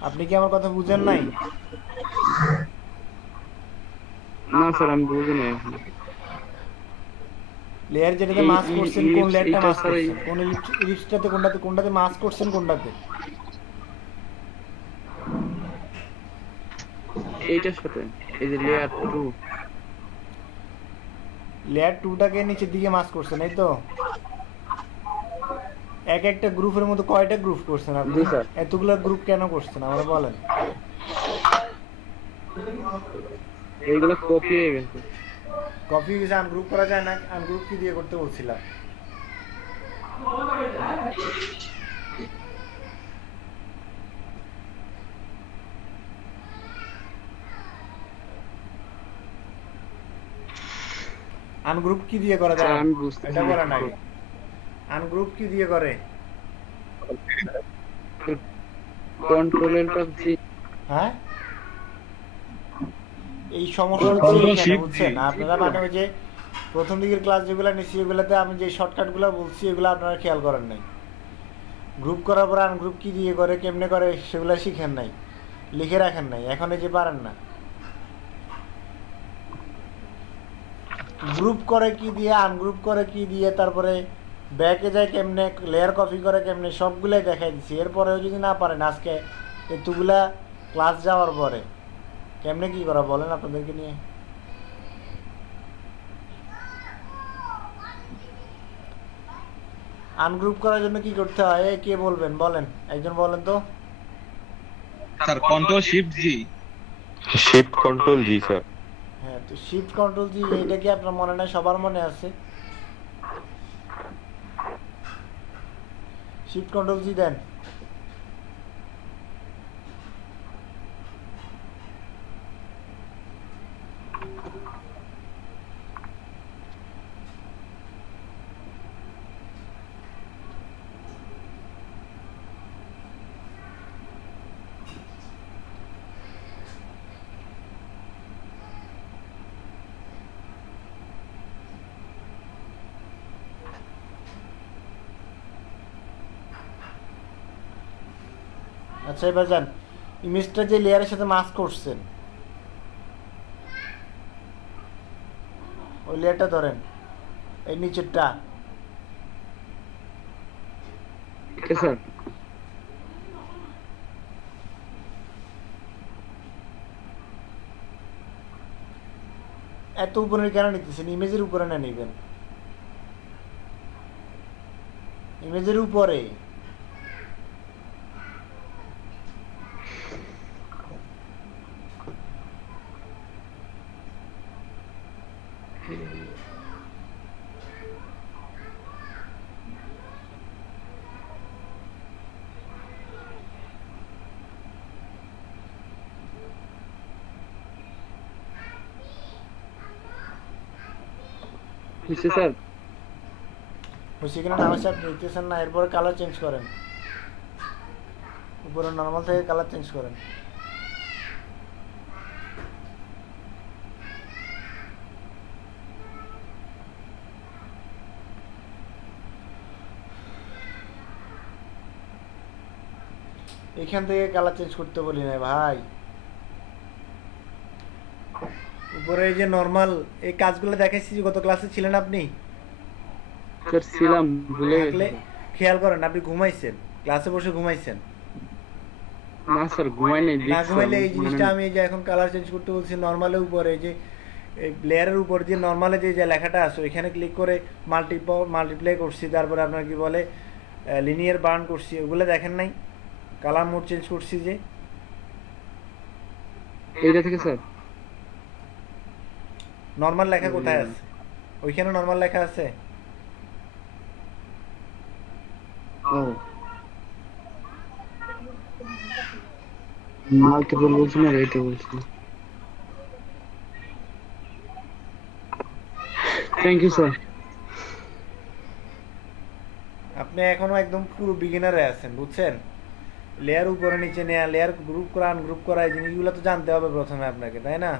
আপনি কি আমার কথা বুঝেন নাই? না স্যার আমি বুঝি নাই এখন। লেয়ার যেটাতে মাস্ক করছেন কোন লেয়ারটা মাস্ক করছেন, কোন ইলিপসটাতে, কোনটাতে মাস্ক করছেন, কোনটাতে? এইটার সাথে এই যে লেয়ার 2, লেয়ার 2টাকে নিচের দিকে মাস্ক করছেন, এই তো? এক একটা গ্রুপের মধ্যে কয়টা গ্রুপ করছেন আপনি? এতগুলো গ্রুপ কেন করছেন আমরা বলেন? এইগুলো কপি হয়ে গেছে। কপি হয়ে গেছে, আনগ্রুপ করা যায় না? আনগ্রুপ কি দিয়ে করতে বলছিলাম? আনগ্রুপ কি দিয়ে করা যায়? আমি বুঝতে এটা করা নাই। আনগ্রুপ কি দিয়ে করে? কন্ট্রোল এন্টার জি। হ্যাঁ এই সমস্যা হচ্ছে এখানে, বুঝছেন? আপনারা মানে ওই যে প্রথম দিকের ক্লাস যেগুলো নিচ্ছি ওগুলোতে আমি যে শর্টকাটগুলো বলছি এগুলো আপনারা খেয়াল করেন নাই। গ্রুপ করার পর আনগ্রুপ কি দিয়ে করে, কেমনে করে সেগুলো শিখেন নাই, লিখে রাখেন নাই, এখন এই যে পারেন না। গ্রুপ করে কি দিয়ে, আনগ্রুপ করে কি দিয়ে, তারপরে ব্যাকে যায় কেমনে, লেয়ার কপি করে কেমনে, সবগুলাই দেখাই দিচ্ছি। এরপরেও যদি না পারেন আজকে এতগুলা ক্লাস যাওয়ার পরে কেমনে কি করা বলেন আপনাদেরকে নিয়ে? আনগ্রুপ করার জন্য কি করতে হয় কে বলবেন? বলেন, একজন বলেন তো। Sir control shift G. Shift control G sir. হ্যাঁ তো শিফট কন্ট্রোল জি, এইটা কি আপনার মনে নাই? সবার মনে আছে শিফট কন্ট্রোল জি দেন। আচ্ছা এবার যান, ইমেজটা যে লেয়ারের সাথে মাস্ক করছেন ওই লেয়ারটা ধরেন, এই নিচেরটা। স্যার এত উপরে কেন নিতেছেন? ইমেজের উপরে না নিবেন, ইমেজের উপরে। স্যার ওই সেখানে নামে চাপ নিতেছেন না, এরপরে কালার চেঞ্জ করেন, উপরে নর্মাল থেকে কালার চেঞ্জ করেন। এখান থেকে কালার চেঞ্জ করতে বলি না ভাই, উপরে এই যে নর্মাল এই কাজগুলো দেখাইছি গত ক্লাসে ছিলেন আপনি? স্যার ছিলাম, ভুলে থাকলে খেয়াল করেন, আপনি ঘুমাইছেন, ক্লাসে বসে ঘুমাইছেন না স্যার, ঘুমাই নাই। না ঘুমাইলে এই জিনিসটা আমি এই যে এখন কালার চেঞ্জ করতে বলছি নর্মালের উপরে, এই যে এই লেয়ারের উপর যে নর্মালে যে লেখাটা আছে ওইখানে ক্লিক করে মাল্টিপ্লাই করছি, তারপরে আপনার কি বলে লিনিয়ার বার্ন করছি, ওগুলো দেখেন নাই? কালার মোড চেঞ্জ করছি যে এইটা থেকে স্যার নর্মাল লেখা কোথায় আছে? ওইখানে নর্মাল লেখা আছে। ও মাল্টিপল বলছি না, এইটা বলছি। Thank you sir. আপনি এখনো একদম পুরো বিগিনারে আছেন, বুঝছেন? লেয়ার উপরে নিচে নেয়া, লেয়ার গ্রুপ করা আনগ্রুপ করা, এই জিনিসগুলো তো জানতে হবে প্রথমে আপনাকে, তাই না?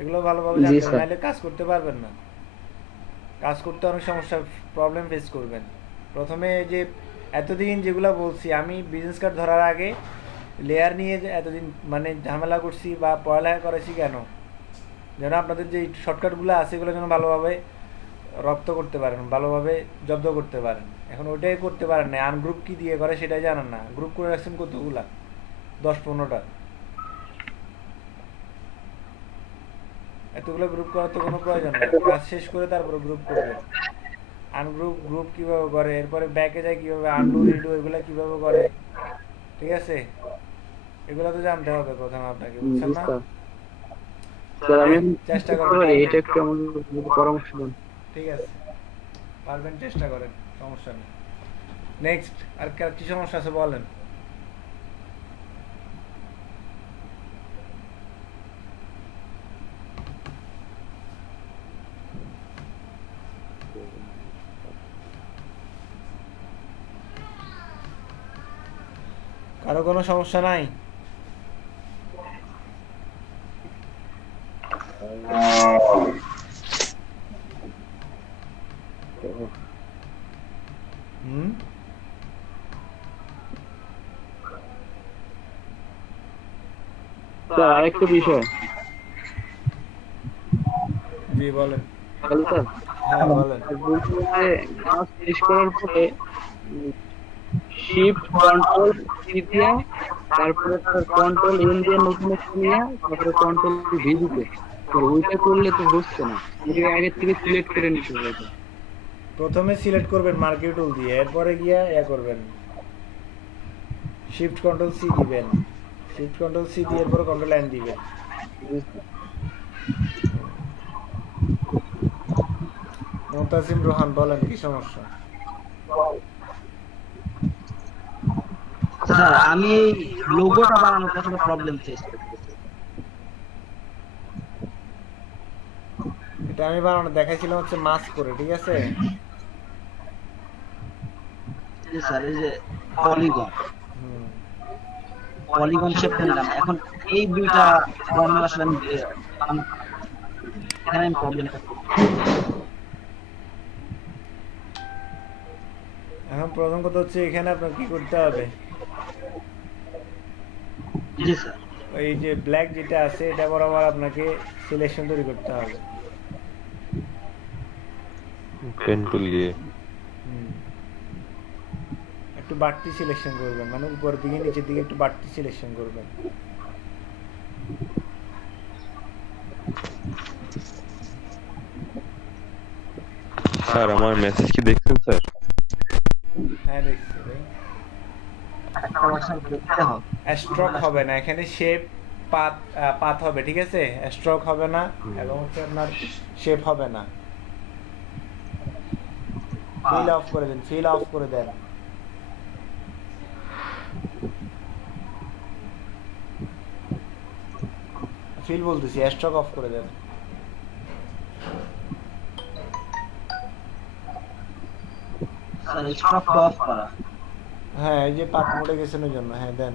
এগুলো ভালোভাবে জানতে হবে, নাহলে কাজ করতে পারবেন না। কাজ করতে অনেক সমস্যা, প্রবলেম ফেস করবেন। প্রথমে যে এতদিন যেগুলো বলছি আমি বিজনেস কার্ড ধরার আগে লেয়ার নিয়ে এতদিন মানে ঝামেলা করছি বা পড়ালেখা করেছি কেন? যেন আপনাদের যে শর্টকাটগুলো আছে এগুলো যেন ভালোভাবে রপ্ত করতে পারেন, ভালোভাবে জব্দ করতে পারেন। এখন ওইটাই করতে পারেন না, আনগ্রুপ কি দিয়ে করে সেটাই জানেন না। গ্রুপ করে রাখছেন কতগুলা? 10-15টা। এতগুলো গ্রুপ করার তো কোনো প্রয়োজন নেই, কাজ শেষ করে তারপরে গ্রুপ করবেন। আনগ্রুপ গ্রুপ কিভাবে করে, এরপরে ব্যাকে যায় কিভাবে, আনডু রিডু এগুলো কিভাবে করে, ঠিক আছে? এগুলো তো জানতে হবে প্রথমে আপনাকে, বুঝছেন না? স্যার আমি চেষ্টা করেন, এটা একটু আমাদের পরামর্শ দেন। ঠিক আছে, পারবেন, চেষ্টা করেন, সমস্যা নেই। নেক্সট, আর কি সমস্যা আছে বলেন? কারো কোনো সমস্যা নাই? স্যার আরেকটা বিষয়। জি বলেন। Hello sir. হ্যাঁ বলেন। কাজ শেষ করার পরে শিফট কন্ট্রোল সি দিয়ে তারপরে কন্ট্রোল এন দিয়ে নতুন একটা নিয়ে তারপরে কন্ট্রোল ভি দিতে, তো ওইটা করলে তো হচ্ছে না, এটা আগে থেকে সিলেক্ট করে নিতে হবে। প্রথমে সিলেক্ট করবেন মার্কেট টুল দিয়ে, এরপরে গিয়া করবেন শিফট কন্ট্রোল সি দিবেন, শিফট কন্ট্রোল সি দিয়ে এরপরে কন্ট্রোল এন দিবেন। মুতাসিম রোহান বলেন, কি সমস্যা? স্যার আমি লোগোটা বানানোর একটা প্রবলেম ফেস করতেছি। এটা আমি বানানো দেখাইছিলাম হচ্ছে মাস্ক করে, ঠিক আছে? জি স্যার, এই যে পলিগন শেপ নিলাম, এখন এই দুইটা ফর্মুলা আসলে আমি এখানে প্রবলেমটা। এখন প্রথম কথা হচ্ছে এখানে আপনার কি করতে হবে, জি স্যার, ওই যে ব্ল্যাক যেটা আছে এটা বরাবর আপনাকে সিলেকশন তৈরি করতে হবে পেন টুল দিয়ে। একটু বাড়তি সিলেকশন করবেন, মানে উপরের দিকে নিচের দিকে একটু বাড়তি সিলেকশন করবেন। স্যার আমার মেসেজ কি দেখছেন স্যার? হ্যাঁ দেখছি ভাই। স্ট্রোক হবে না এখানে, শেপ পাথ হবে, ঠিক আছে? স্ট্রোক হবে না এবং হচ্ছে আপনার শেপ হবে না। ফিল অফ করে দেন, ফিল অফ করে দেন। ফিল বলতেছি, স্ট্রোক অফ করে দেন। স্যার স্টপ অফ করা। হ্যাঁ এই যে পাক মোডে গেছেন ওই জন্য। হ্যাঁ দেন।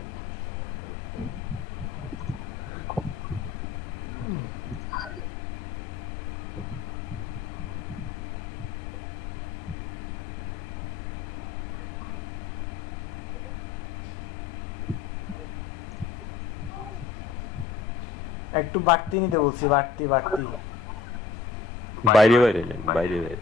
একটু বাড়তি নিতে বলছি, বাড়তি বাড়তি। বাইরে বাইরে নেন, বাইরে বাইরে।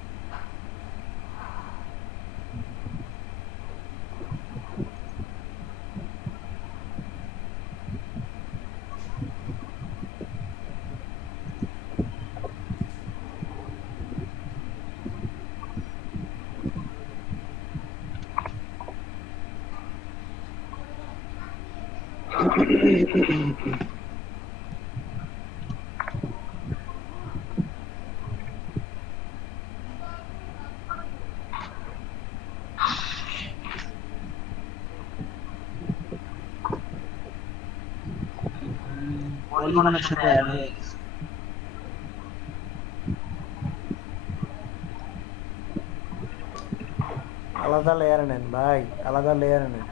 পলিগনের সাথে অ্যাড হয়ে গেছে। আলাদা লেয়ার নেন ভাই, আলাদা লেয়ার নেন।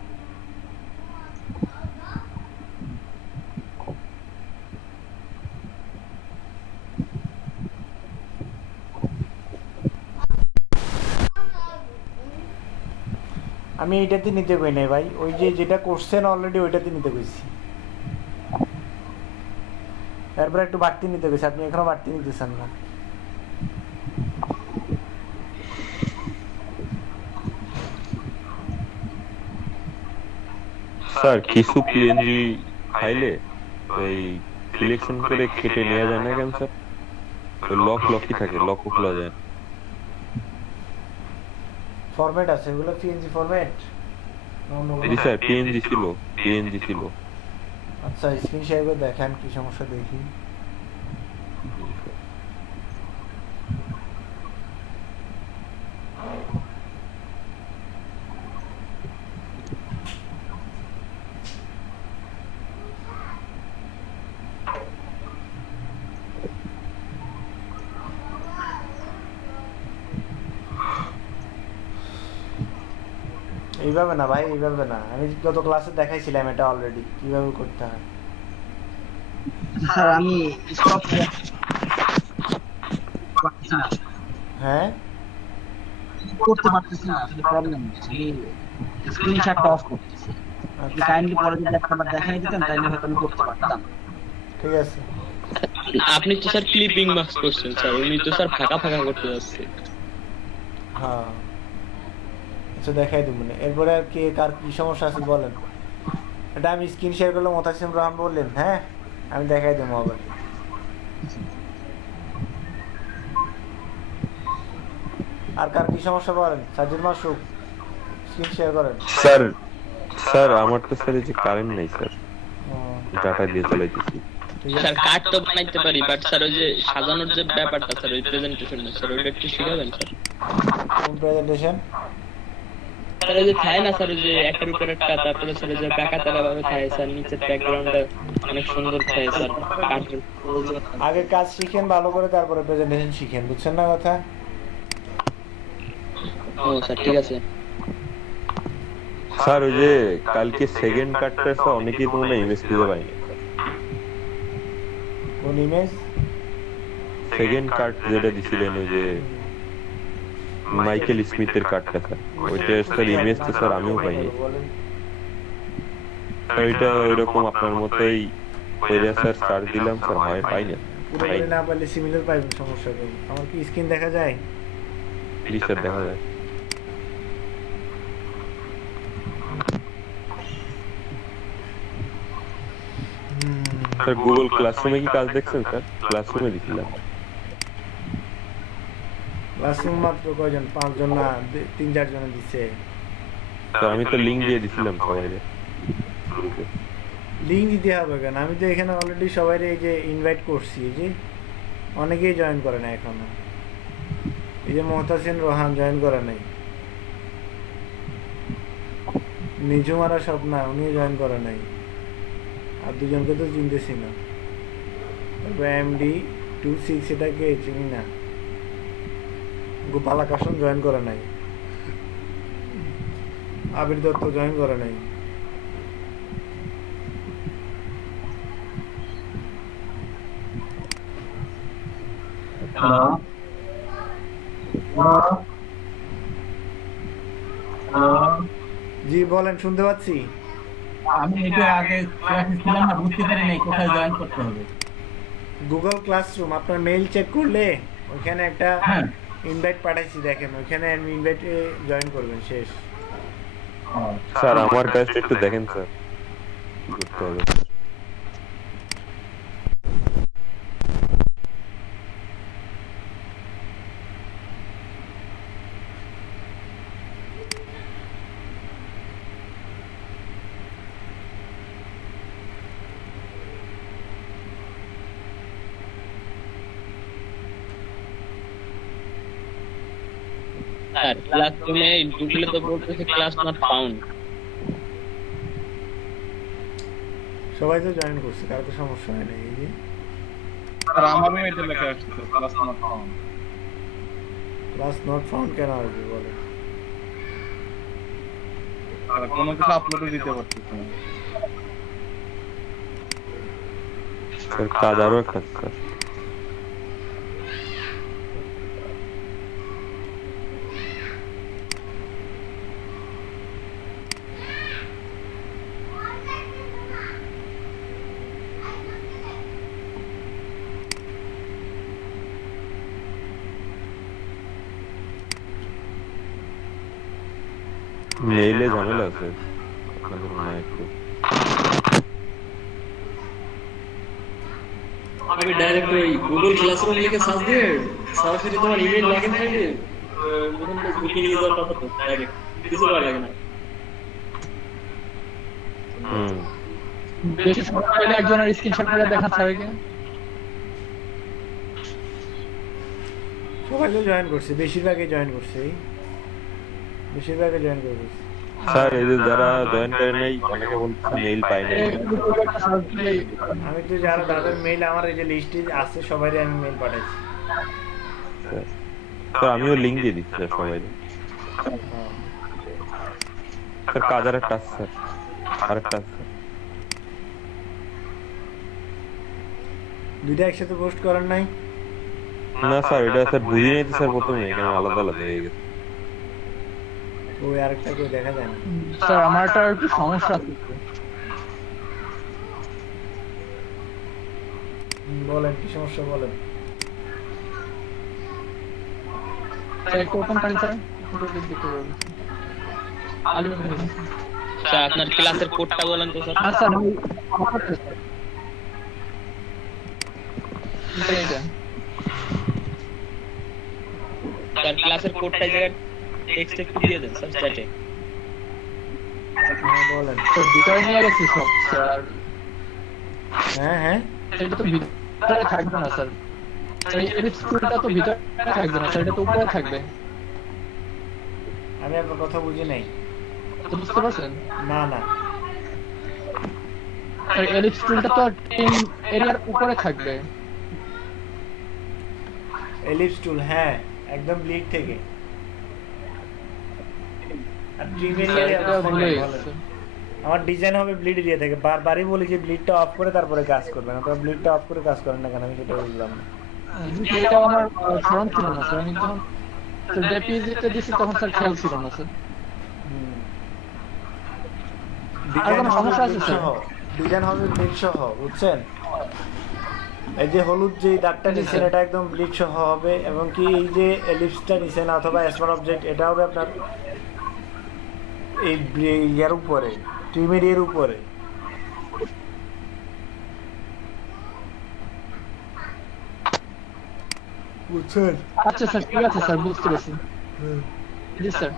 আমি এইটাতে নিতে কই নাই ভাই, ওই যে যেটা করছেন অলরেডি ওইটাতে নিতে কইছি। এরপর একটু বাড়তি নিতে কইছি, আপনি এখনো বাড়তি নিতেছেন না। স্যার কিছু পিএনজি ফাইলে ওই সিলেকশন করে কেটে নেওয়া যায় না কেন স্যার? লক লকই থাকে, লকও খোলা যায় না। ফরম্যাট আছে এগুলো পিএনজি ফরম্যাট? জি স্যার পিএনজি ছিল, পিএনজি ছিল। আচ্ছা স্ক্রিন শেয়ার করে দেখেন কি সমস্যা দেখি। এইভাবে না ভাই, এইভাবে না। আমি গত ক্লাসে দেখাইছিলাম এটা অলরেডি কিভাবে করতে হয়। স্যার আমি স্টপ হ্যাঁ করতে পারতেছি না, আসলে প্রবলেম হচ্ছে স্ক্রিনশটটা অফ করতেছি। আপনি কাইন্ডলি পরে যদি একবার দেখাই দিতেন তাহলে হয়তো আমি করতে পারতাম। ঠিক আছে। আপনি তো স্যার ক্লিপিং মাস্ক করছেন স্যার, উনি তো স্যার ফাঁকা ফাঁকা করতে যাচ্ছে। হ্যাঁ আচ্ছা দেখাই দেবো না। এরপরে আর কি কার কি সমস্যা আছে বলেন। এটা আমি স্ক্রিন শেয়ার করলাম, মোতাসিম রহমান বললেন। হ্যাঁ আমি দেখাই দেবো আবার। আর কার কি সমস্যা বলেন। সাজিদ মাসুক স্ক্রিন শেয়ার করেন। স্যার স্যার আমার তো স্যার এই যে কারেন্ট নাই স্যার, ডাটা দিয়ে চালাইতেছি। স্যার কার্ড তো বানাইতে পারি, বাট স্যার ওই যে সাজানোর যে ব্যাপারটা স্যার, ওই প্রেজেন্টেশন স্যার ওইটা একটু শিখাবেন স্যার। কোন প্রেজেন্টেশন? স্যার ওই যে থাকে না স্যার, ওই যে একটার উপর একটা, তারপরে স্যার ওই যে ব্যাকাতারা ভাবে থাকে স্যার, নিচের ব্যাকগ্রাউন্ডটা অনেক সুন্দর থাকে স্যার। আগে কাজ শিখেন ভালো করে, তারপরে প্রেজেন্টেশন শিখেন, বুঝছেন না কথা? ও স্যার ঠিক আছে। স্যার ওই যে কালকে সেকেন্ড কার্ডটা স্যার অনেকেই তো মনে ইমেজ খুঁজে পাইনি। কোন ইমেজ? সেকেন্ড কার্ড যেটা দিছিলেন ওই যে মাইকেল স্মিথের কার্ডটা স্যার, ওইটা স্যার ইমেজ তো স্যার আমিও পাইনি। ওইটা ওইরকম আপনার মতোই কইরা স্যার সার্চ দিলাম স্যার, হয় পাই না। পুরোপুরি না পারলে সিমিলার পাইবেন, সমস্যা নেই। আমার কি স্ক্রিন দেখা যায়? প্লিজ স্যার দেখা যায়। স্যার গুগল ক্লাসরুমে কি কাজ দেখছেন স্যার? ক্লাসরুমে দিছিলাম। ক্লাসরুম মাত্র কয়জন? 5 জন না 3-4 জন দিছে। স্যার আমি তো লিংক দিয়ে দিছিলাম সবাইকে। লিংক দিতে হবে কেন? আমি তো এখানে অলরেডি সবাইকে এই যে ইনভাইট করছি, এই যে অনেকেই জয়েন করে না এখনো। এই যে মোহতাসিন রোহান জয়েন করে নাই, নিজুমারা স্বপ্না উনিও জয়েন করে নাই, আর দুজনকে তো চিনতেছি না। তারপরে MD26 এটাকে চিনি না। গোপাল আকাশন জয়েন করে নাই। আবির দত্ত জয়েন করে নাই। জি বলেন, শুনতে পাচ্ছি। আমি এটা আগে ক্লাসে ছিলাম না, বুঝতে পারি নাই কোথায় জয়েন করতে হবে। গুগল ক্লাসরুম আপনার মেইল চেক করলে ওখানে একটা ইনভাইট পাঠাইছি, দেখেন ওখানে ইনভাইটে জয়েন করবেন, শেষ। স্যার আমার কাছে একটু দেখেন স্যার, কি করতে হবে? স্যার ক্লাসরুমে ঢুকলে তো বলতেছে ক্লাস নট ফাউন্ড। সবাই তো জয়েন করছে, কারো তো সমস্যা হয় না। এই যে আর আমারও এটা লেখা আসছে class not found. Class not found কেন আসবে বলে? আর কোনো কিছু আপলোডও দিতে পারতেছে না স্যার। কাজ আরো একটা স্যার, মেইলে ঝামেলা আছে আপনাদের মনে হয় একটু। আমি ডাইরেক্ট ওই গুগল ক্লাসরুম লিখে সার্চ দিয়ে সরাসরি তোমার ইমেল লগইন থাকে, ওখান থেকে বুকিং নিয়ে যাওয়ার কথা তো ডাইরেক্ট, কিছু করা লাগে না। বেশি সময় পেলে একজনের স্ক্রিনশট করে দেখান স্যারকে। সবাই তো জয়েন করছে, বেশিরভাগই জয়েন করছে, বেশিরভাগই জয়েন করছে। স্যার এই যে যারা জয়েন করে নাই অনেকে বলছে মেইল পাই নাই। আমি তো যারা তাদের মেইল আমার এই যে লিস্টে আছে সবাইকে আমি মেইল পাঠাইছি। স্যার আমিও লিংক দিয়ে দিচ্ছি স্যার সবাই। স্যার কাজ আর একটা আছে স্যার, আরেকটা আছে। দুইটা একসাথে পোস্ট করেন নাই? না স্যার এটা স্যার বুঝি নাই তো স্যার, প্রথমে এখানে আলাদা আলাদা হয়ে গেছে। ওই আরেকটা করে দেখা যায় না স্যার। আমার একটা একটু সমস্যা আছে। বলেন কি সমস্যা বলেন। একটু ওপেন করেন স্যার। স্যার আপনার ক্লাসের কোডটা বলেন তো স্যার। আচ্ছা স্যার ক্লাসের কোডটা জায়গায় টেক্সট একটু দিয়ে দেন স্যার চ্যাটে। হ্যাঁ বলেন। তো ভিতরে নিয়ে গেছি সব স্যার। হ্যাঁ হ্যাঁ এটা তো ভিতরে থাকবে না স্যার, এই স্কুলটা তো ভিতরে থাকবে না স্যার, এটা তো উপরে থাকবে। আমি আপনার কথা বুঝি নাই। বুঝতে পারছেন? না না স্যার এলিপস টুলটা তো টিম এরিয়ার উপরে থাকবে। এলিপস টুল, হ্যাঁ একদম ব্লিড থেকে। আর ট্রিম এরিয়া আমার ডিজাইন হবে ব্লিড এরিয়া থেকে। বারবারই বলি যে ব্লিডটা অফ করে তারপরে কাজ করবেন, আপনারা ব্লিডটা অফ করে কাজ করেন না কেন, আমি সেটা বুঝলাম না। এটা আমার স্মরণ ছিল না স্যার, আমি যখন জেপিজিতে দিছি তখন স্যার খেয়াল ছিল না স্যার। ডিজাইন সমস্যা আছে স্যার, ডিজাইন হবে ব্লিড সহ, বুঝছেন? এই যে হলুদ যে দাগটা নিছেন এটা একদম ব্লিড সহ হবে, এবং কি এই যে এলিপসটা নিছেন অথবা স্মার্ট অবজেক্ট এটা হবে আপনার এই ইয়ার উপরে, ট্রিমের এর উপরে। বুঝছেন? আচ্ছা স্যার ঠিক আছে স্যার, বুঝতে পারছি। জি স্যার।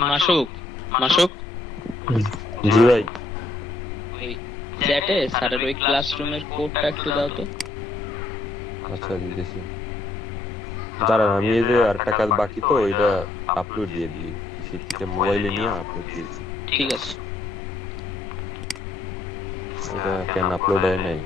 মাসুক মাসুক জি ভাই। ওই চ্যাটে স্যারের ওই ক্লাসরুমের কোডটা একটু দাও তো। আচ্ছা দিতেছি, দাঁড়ান আমি এই যে আরেকটা কাজ বাকি তো ওইটা আপলোড দিয়ে দিই, সেটা মোবাইলে নিয়ে আপলোড দিয়ে দিই। ঠিক আছে। এটা কেন আপলোড হয় নাই?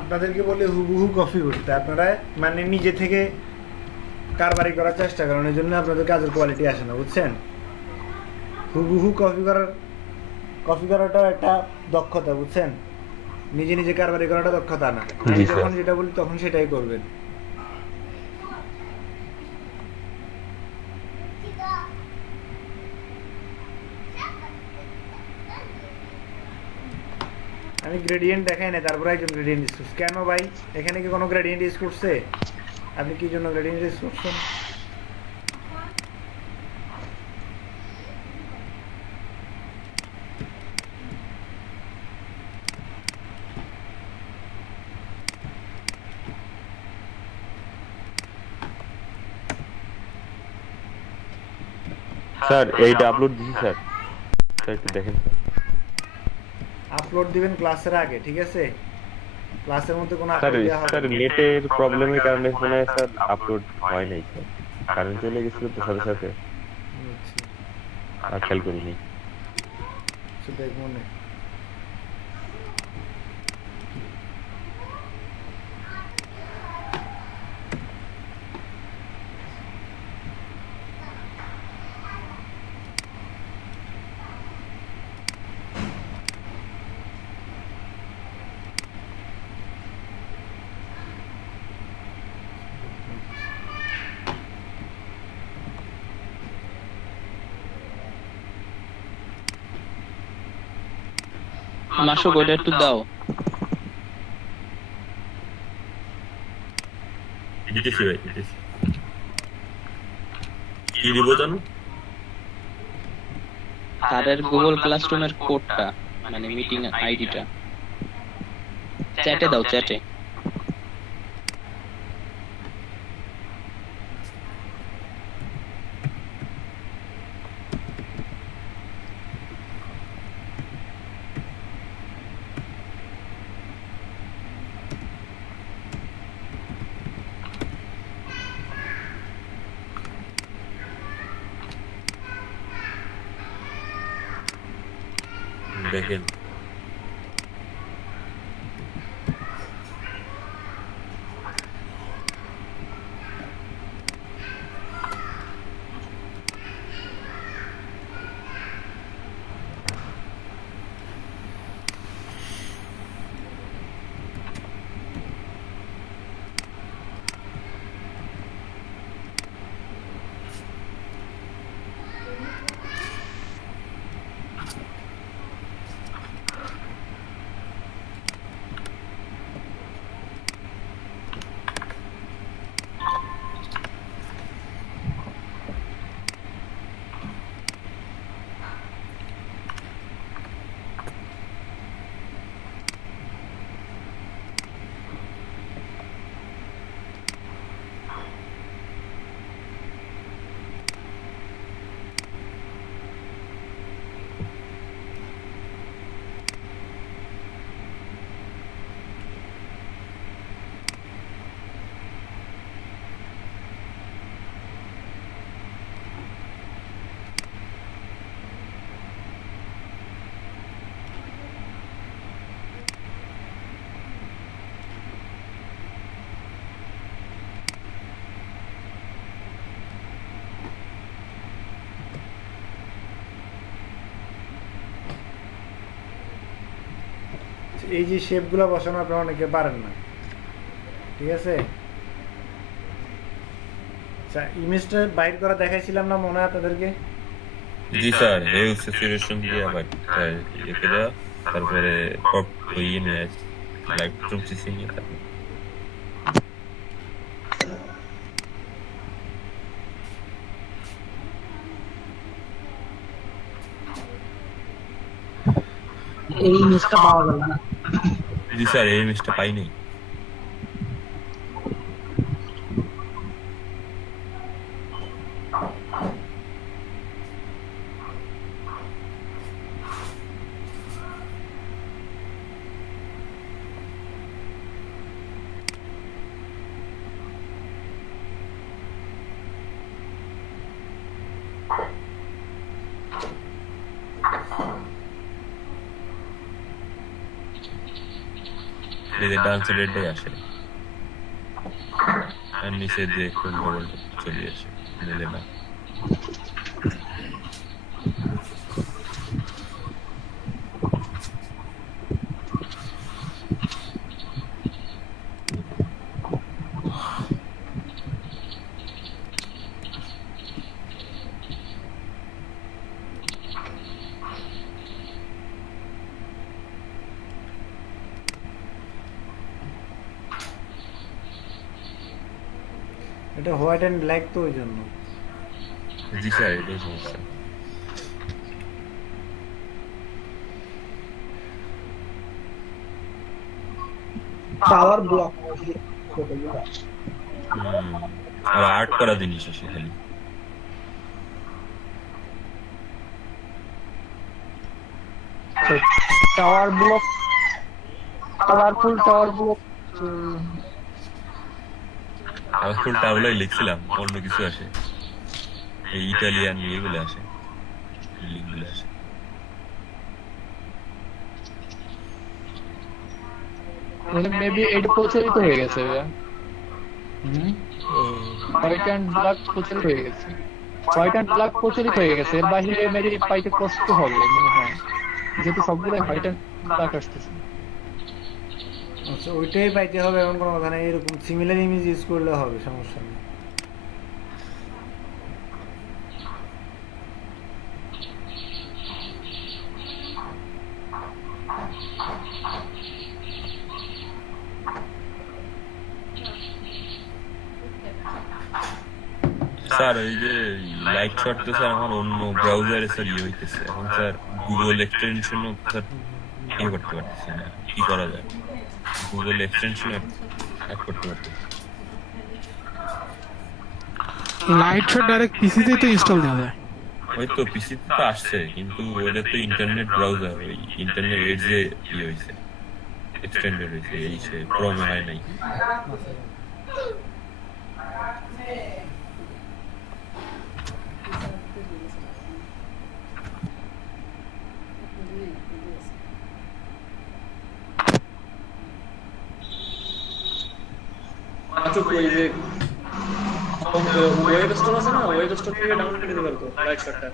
আপনাদেরকে বলে হুবহু কপি করতে, আপনারা মানে নিজে থেকে কারবারি করার চেষ্টা করেন, এই জন্য আপনাদের কাজের কোয়ালিটি আসে না, বুঝছেন? হুবহু কপি করাটাও একটা দক্ষতা, বুঝছেন? নিজে নিজে কারবারি করাটা দক্ষতা না। আমি যখন যেটা বলি তখন সেটাই করবেন। আমি গ্রেডিয়েন্ট দেখাই না, তারপরে একজন গ্রেডিয়েন্ট ইউজ করছে। কেন ভাই, এখানে কি কোনো গ্রেডিয়েন্ট ইউজ করছে? আপনি কি জন্য গ্রেডিয়েন্ট ইউজ করছেন? স্যার এইটা আপলোড দিছি স্যার, একটু দেখেন। আপলোড দিবেন ক্লাসের আগে, ঠিক আছে? ক্লাসের মধ্যে কোনো স্যার আপলোড দেওয়া হবে স্যার নেটের প্রবলেমের কারণে মনে হয় স্যার আপলোড হয় নাই স্যার, কারেন্ট চলে গেছিল তো সাথে সাথে আর খেয়াল করিনি। সেটা মনে মাসুক ওটা একটু দাও। দিতেছি ভাই, দিতেছি। কি দিব জানো? তাদের গুগল ক্লাসরুমের কোডটা, মানে মিটিং আইডিটা চ্যাটে দাও, চ্যাটে। দেখেন এই যে শেপগুলো বসানো আপনারা অনেকে পারেন না, ঠিক আছে? আচ্ছা, ইমেজটা বাইর করা দেখাইছিলাম না মনে হয় আপনাদেরকে? জি স্যার, এই সিচুয়েশন দিয়ে আবার এটা তারপরে পপ হয়ে নিয়ে লাইভ প্রসেসিং এ থাকে। এই ইমেজটা পাওয়া গেল না। জি স্যার, এই ইমেজটা পাইনি। ডান্স রেডে আসে আর নিচে দিয়ে কোন চলে আসে মিলে না। এটা হোয়াইট এন্ড ব্ল্যাক তো ওই জন্য। জি স্যার, এটাই সমস্যা। পাওয়ার ব্লক আর আর্ট করা জিনিস আছে খালি। Tower block, colourful tower block. Colourful টাওয়ারই লিখছিলাম, অন্য কিছু আসে, এই ইটালিয়ান এগুলো আসে, বিল্ডিংগুলো আসে। মেবি এটা প্রচলিত হয়ে গেছে। হোয়াইট অ্যান্ড ব্ল্যাক প্রচলিত হয়ে গেছে। হোয়াইট অ্যান্ড ব্ল্যাক প্রচলিত হয়ে গেছে, এর বাইরে মেবি পাইতে কষ্ট হবে মনে হয়, যেহেতু সবগুলো হোয়াইট অ্যান্ড ব্ল্যাক আসতেছে। আচ্ছা, ওইটাই পাইতে হবে এমন কোনো কথা নেই, এরকম সিমিলার ইমেজ ইউজ করলে হবে, সমস্যা নেই। স্যার ওই যে লাইট শট তো স্যার আমার অন্য ব্রাউজারে স্যার ইয়ে হইতেছে এখন স্যার, গুগল এক্সটেনশনও স্যার ইয়ে করতে পারতেছে না। কি করা যায়? গুগল এক্সটেনশন অ্যাড করতে পারতেছে। লাইট শট ডাইরেক্ট পিসিতে তো ইনস্টল দেওয়া যায়। ওই তো পিসিতে তো আসছে, কিন্তু ওদের তো ইন্টারনেট ব্রাউজার, ওই ইন্টারনেট এডজে ইয়ে হয়েছে, এক্সটেন্ডেড হয়েছে, এই সে ক্রমে হয় নাই। ওয়েব স্টোর আছে না, ওয়েব স্টোর থেকে ডাউনলোড করে দিতে পারতো লাইট শটটা।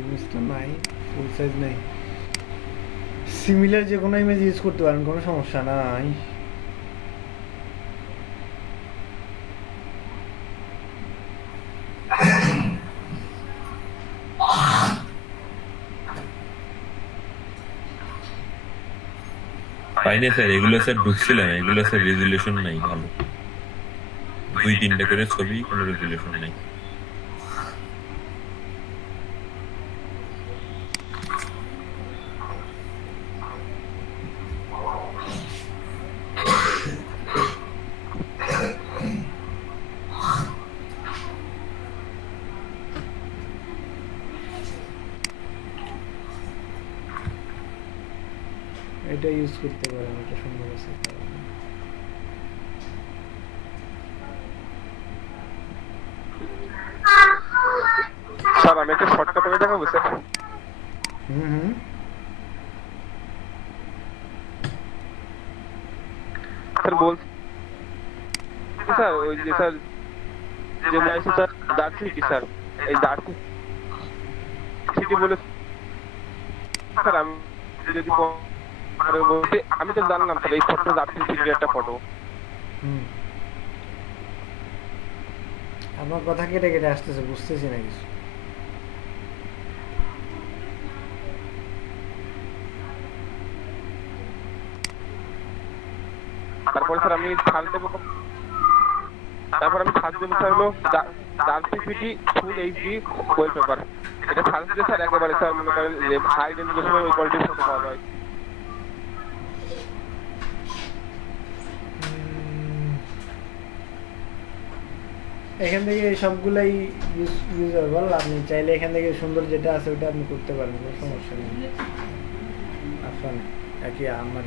ইমেজটা নাই, ফুল সাইজ নাই। সিমিলার যে কোনো ইমেজ ইউজ করতে পারেন, কোনো সমস্যা নাই। পাইনি স্যার, এগুলো স্যার ঢুকছিলাম, এগুলো স্যার রেজুলেশন নাই ভালো, 2-3টা করে ছবি, কোনো রেজুলেশন নাই। এটা ইউজ করতে পারেন, এটা সুন্দর আছে। স্যার আমি একটা শর্টকাট করে দেখাবো স্যার। স্যার বলছি স্যার ওই যে স্যার যে বলেছে স্যার দার্সিটি স্যার এই দার্সিটি বলে স্যার আমি যদি পরে বলতে আমি তো জানলাম স্যার এই ফটো দার্সিটির একটা ফটো। আমার কথা কেটে কেটে আসতেছে, বুঝতেছি না কিছু। তারপরে স্যার আমি সার্চ দেবো, স্যার হলো দার্সিটি ফুল এইচডি ওয়ালপেপার। এটা সার্চ দিলে স্যার একেবারে স্যার মনে করেন যে হাই রেজলিউশনের ওই কোয়ালিটির ফটো পাওয়া যায়। এখান থেকে সবগুলাই ইউজেবল, আপনি চাইলে এখান থেকে সুন্দর যেটা আছে ওটা আপনি করতে পারেন, কোনো সমস্যা নেই। আফান একই আমার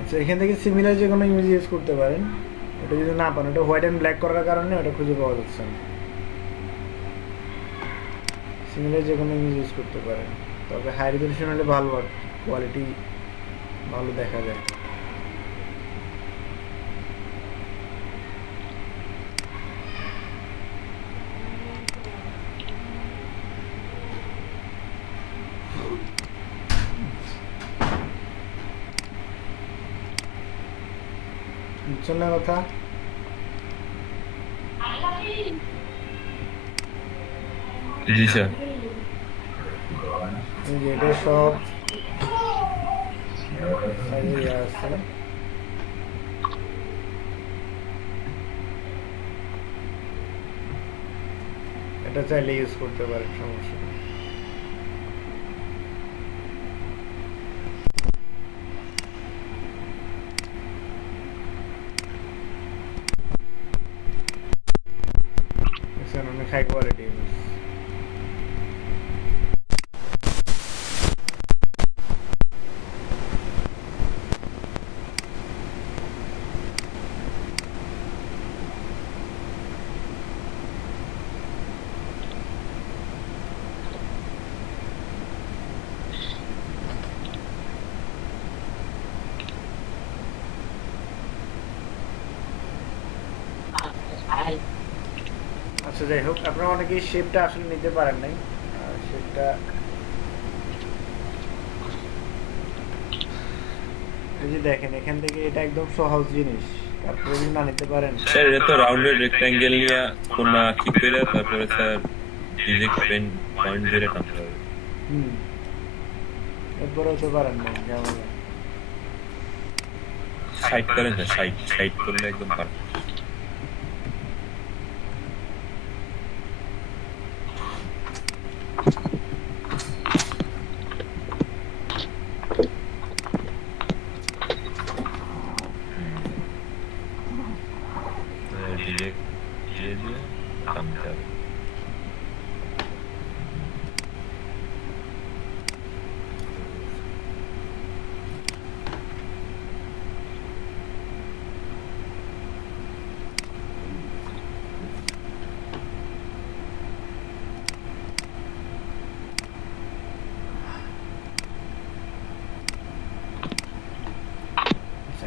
আচ্ছা, এখান থেকে সিমিলার যে কোনো ইমেজ ইউজ করতে পারেন। ওটা যদি না পান, ওটা হোয়াইট অ্যান্ড ব্ল্যাক করার কারণে ওটা খুঁজে পাওয়া যাচ্ছে না। সিমিলার যে কোনো ইমেজ ইউজ করতে পারেন, তবে হাই রেজলিউশন হলে ভালো, কোয়ালিটি ভালো দেখা যায়। বুঝছেন না কথা? জি স্যার। এটা সব আছে। এটা চাইলে ইউজ করতে পারেন, সমস্যা নেই। অনেক হাই কোয়ালিটি ইমেজ। আচ্ছা, যাই হোক, আপনারা অনেকেই শেপটা আসলে নিতে পারেন নাই। শেপটা এই যে দেখেন, এখান থেকে এটা একদম সহজ জিনিস, তারপরে যদি না নিতে পারেন স্যার এটা তো রাউন্ডেড রেক্ট্যাঙ্গেল নিয়ে কোনা কি করে, তারপরে স্যার ডিরেক্ট পেন পয়েন্ট ধরে টানতে হবে। এরপরেও তো পারেন না, যেমন সাইড করেন স্যার, সাইড করলে একদম পারফেক্ট।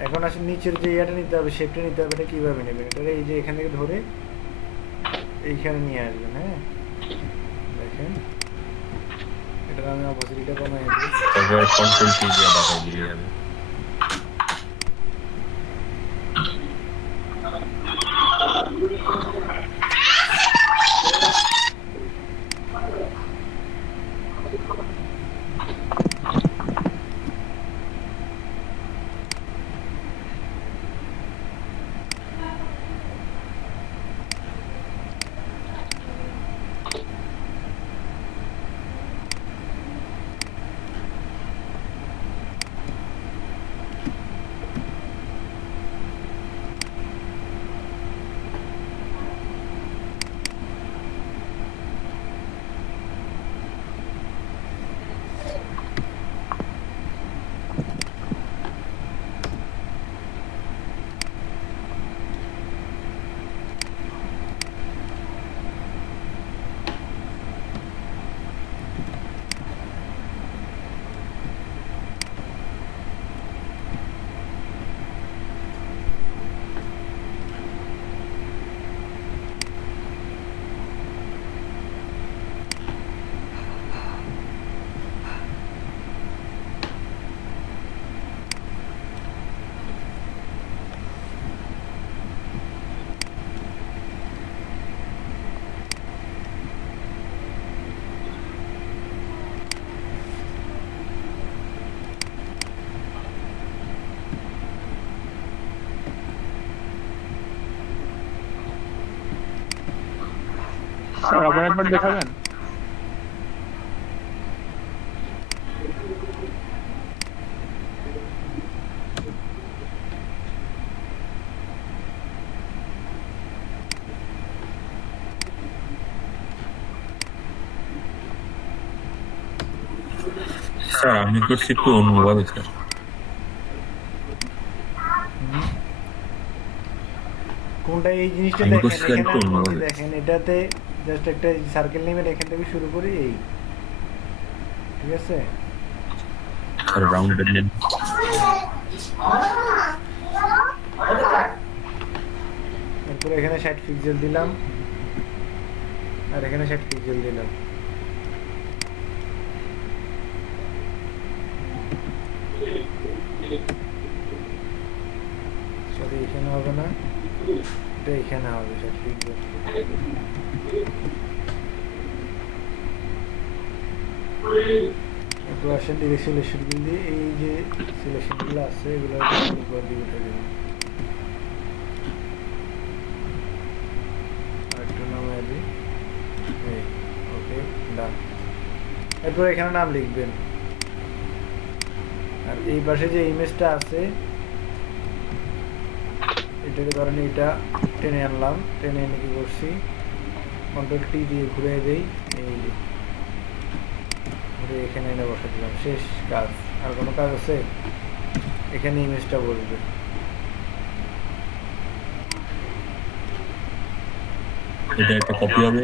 এখন আসলে নিচের যে ইয়াটা নিতে হবে, শেপটা নিতে হবে, এটা কিভাবে নেবেন? এটা এই যে এখান থেকে ধরে এইখানে নিয়ে আসবেন। হ্যাঁ, দেখেন এটা আমি অপোজিটটা কমাই দিই, তারপর কন্ট্রোল কি দিয়ে বাঁকাই দিয়ে যাবে। স্যার আবার একবার দেখাবেন? স্যার আমি করছি একটু অন্যভাবে স্যার। কোনটা এই জিনিসটা আমি দেখেন, করছি এখানে একটু অন্যভাবে। আপনি দেখেন এটাতে জাস্ট একটা সার্কেল নেবেন, এখান থেকে শুরু করে এই, ঠিক আছে? স্যার রাউন্ডেড নেন। এরপরে এখানে 60 পিক্সেল দিলাম আর এখানে 60 পিক্সেল দিলাম। সরি এখানে হবে না, এটা এখানে হবে 60 পিক্সেল। এরপর আসেন ডিরেক্ট সিলেকশন দিয়ে এই যে সিলেকশনগুলো আছে এগুলো উপর দিয়ে উঠে দেবেন। আরেকটু নামায় দিই, এই ওকে ডান। এরপর এখানে নাম লিখবেন আর এই পাশে যে ইমেজটা আছে এটাকে ধরেন এটা টেনে আনলাম, টেনে এনে কি করছি কন্ট্রোল টি দিয়ে ঘুরে দেই, এই যে ঘুরে এখানে এনে বসে দিলাম, শেষ কাজ। আর কোনো কাজ আছে? এখানে ইমেজটা বসবে। এটা একটা কপি হবে।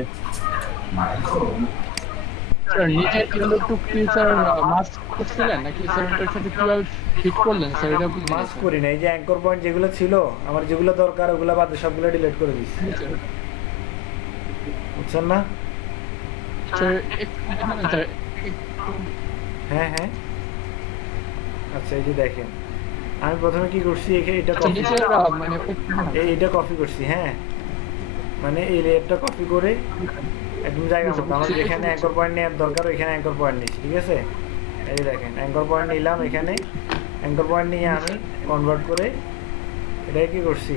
স্যার নিচে কিন্তু একটু কি স্যার মাস্ক করছিলেন নাকি স্যার এটার সাথে কিভাবে ফিট করলেন স্যার? এটা মাস করি না, এই যে অ্যাঙ্কর পয়েন্ট যেগুলো ছিল আমার, যেগুলো দরকার ওগুলো বাদে সবগুলো ডিলিট করে দিচ্ছি, বুঝছেন না? হ্যাঁ হ্যাঁ আচ্ছা এই যে দেখেন আমি প্রথমে কি করছি, এটা এইটা কপি করছি, হ্যাঁ মানে এই লেয়ারটা কপি করে একদম জায়গা মতো আমার যেখানে অ্যাঙ্কর পয়েন্ট নেওয়ার দরকার ওইখানে অ্যাঙ্কর পয়েন্ট নিচ্ছি, ঠিক আছে? এই দেখেন অ্যাঙ্কর পয়েন্ট নিলাম, এখানে অ্যাঙ্কর পয়েন্ট নিয়ে আমি কনভার্ট করে এটাকে কি করছি,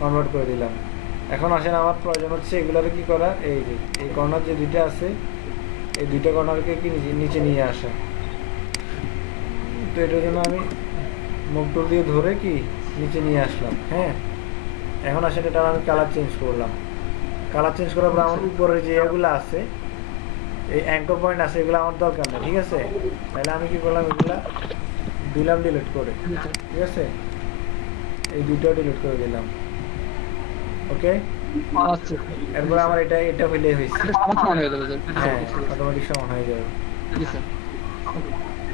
কনভার্ট করে দিলাম। এখন আসেন আমার প্রয়োজন হচ্ছে এগুলোর কি করা, এই যে এই কর্নার যে দুইটা আছে এই দুইটা কর্নারকে কি নিচে নিয়ে আসা। তো এটার জন্য আমি মুভ টুল দিয়ে ধরে কি নিচে নিয়ে আসলাম। হ্যাঁ এখন আসেন এটা আমি কালার চেঞ্জ করলাম, কালার চেঞ্জ করার পর আমার উপরে যে এগুলো আছে এই অ্যাঙ্কর পয়েন্ট আছে এগুলো আমার দরকার নেই, ঠিক আছে? তাহলে আমি কি করলাম, এগুলা দিলাম ডিলিট করে, ঠিক আছে? এই দুইটাও ডিলিট করে দিলাম, ওকে? এরপর আমার এটা হইলে হয়েছে, হ্যাঁ অটোমেটিক সমান হয়ে যাবে,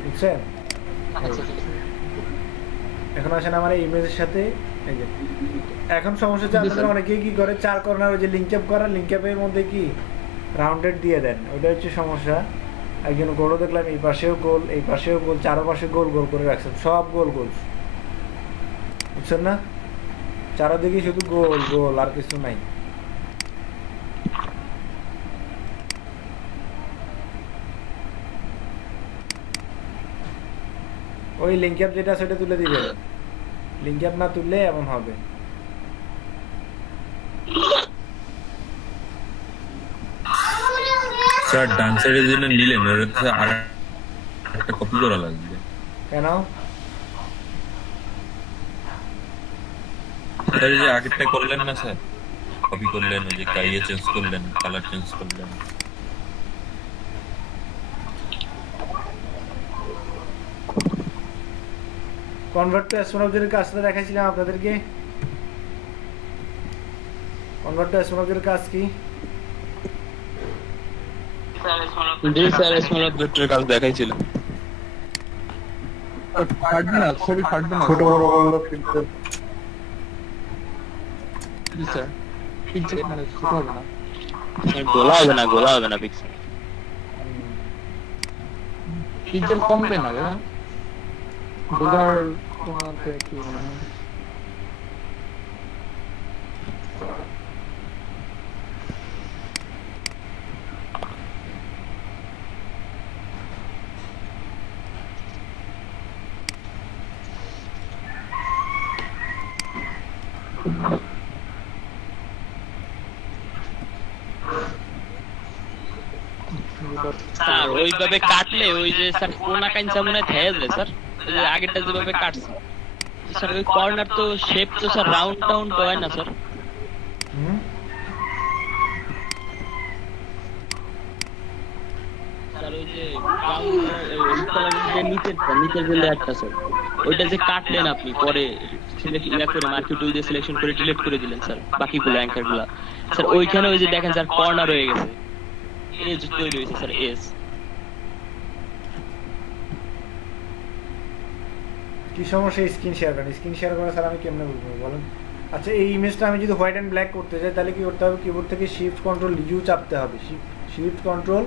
বুঝছেন? এখন আসেন আমার এই ইমেজের সাথে এই যে এখন সমস্যা হচ্ছে আপনারা অনেকেই কি করে চার কর্নার ওই যে লিঙ্ক আপ করা, লিঙ্ক আপের মধ্যে কি রাউন্ডেড দিয়ে দেন, ওইটা হচ্ছে সমস্যা। একজন গোলও দেখলাম এই পাশেও গোল এই পাশেও গোল, চারপাশে গোল গোল করে রাখছেন, সব গোল গোল, বুঝছেন না? চারদিকে শুধু গোল গোল আর কিছু নাই। ওই লিঙ্ক আপ যেটা সেটা তুলে দিবেন, লিঙ্ক আপ না তুললে এমন হবে। স্যার ডান সাইডের জন্য নিলেন ওটা আর একটা কপি করা লাগবে কেন? স্যার এই যে আগেরটা করলেন না স্যার, কপি করলেন ওই যে কাইয়ে চেঞ্জ করলেন, কালার চেঞ্জ করলেন। কনভার্ট টু অ্যাস্ট্রোনবজের কাজটা দেখাইছিলাম আপনাদেরকে। কনভার্ট টু অ্যাস্ট্রোনবজের কাজ কি? জি স্যার স্মল অবজেক্টের কাজ দেখাইছিল। ফাটবে না, ছবি ফাটবে না, ছোট বড় বড় পিক্সেল। জি স্যার পিক্সেল মানে ছোট হবে না, গোলা হবে না, গোলা হবে না পিক্সেল। পিক্সেল কমবে না, হ্যাঁ গোলার তোমাকে কি মনে হয়? স্যার ওইভাবে কাটলে ওই যে স্যার কোনা কাঞ্চা মনে হয় থেয়ে যায় স্যার, ওই যে আগেরটা যেভাবে কাটছে স্যার ওই কর্নার তো শেপ তো স্যার রাউন্ড টাউন্ড হয় না স্যার। স্যার ওই যে নিচের যে লেয়ারটা স্যার ওইটা যে কাটলেন আপনি পরে ইয়া করে মার্কেট টুল দিয়ে সিলেকশন করে ডিলিট করে দিলেন স্যার বাকিগুলো অ্যাঙ্কার গুলা স্যার, ওইখানে ওই যে দেখেন স্যার কর্নার হয়ে গেছে, এজ তৈরি হয়েছে স্যার এজ। কি সমস্যা? স্ক্রিন শেয়ার করেন। স্ক্রিন শেয়ার করে স্যার আমি কেমনে বুঝবো বলেন? আচ্ছা এই ইমেজটা আমি যদি হোয়াইট অ্যান্ড ব্ল্যাক করতে চাই তাহলে কি করতে হবে? কিবোর্ড থেকে শিফট কন্ট্রোল ইউ চাপতে হবে। Shift control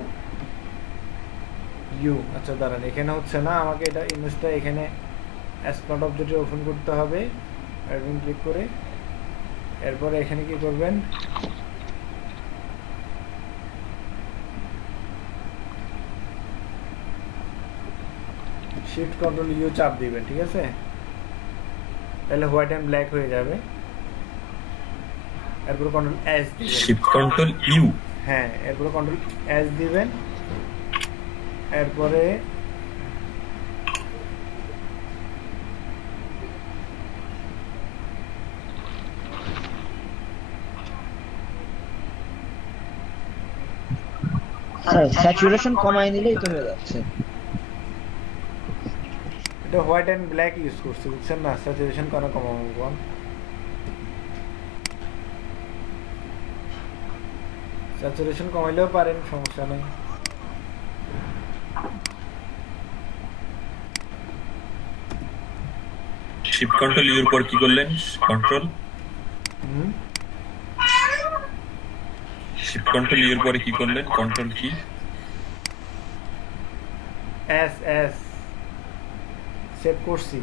U. আচ্ছা দাঁড়ান, এখানে হচ্ছে না, আমাকে এটা ইমেজটা এখানে স্মার্ট অবজেক্টে ওপেন করতে হবে। অ্যাডমিন ক্লিক করে এরপরে এখানে কি করবেন? শিফট কন্ট্রোল ইউ চাপ দিবেন, ঠিক আছে? তাহলে হোয়াইট অ্যান্ড ব্ল্যাক হয়ে যাবে। এরপর কন্ট্রোল এস দিবেন। শিফট কন্ট্রোল ইউ, হ্যাঁ এরপর কন্ট্রোল এস দিবেন। এরপরে স্যাচুরেশন কমাই নিলেই তো হয়ে যাচ্ছে। এটা হোয়াইট অ্যান্ড ব্ল্যাক ইউজ করছি, বুঝছেন না? স্যাচুরেশন কেন কমাবো? স্যাচুরেশন কমাইলেও পারেন, সমস্যা নেই। শিফট কন্ট্রোল ইউর পর কি করলেন? কন্ট্রোল শিফট কন্ট্রোল ইউর পরে কি করলেন? কন্ট্রোল কি? এস এস সেভ করছি।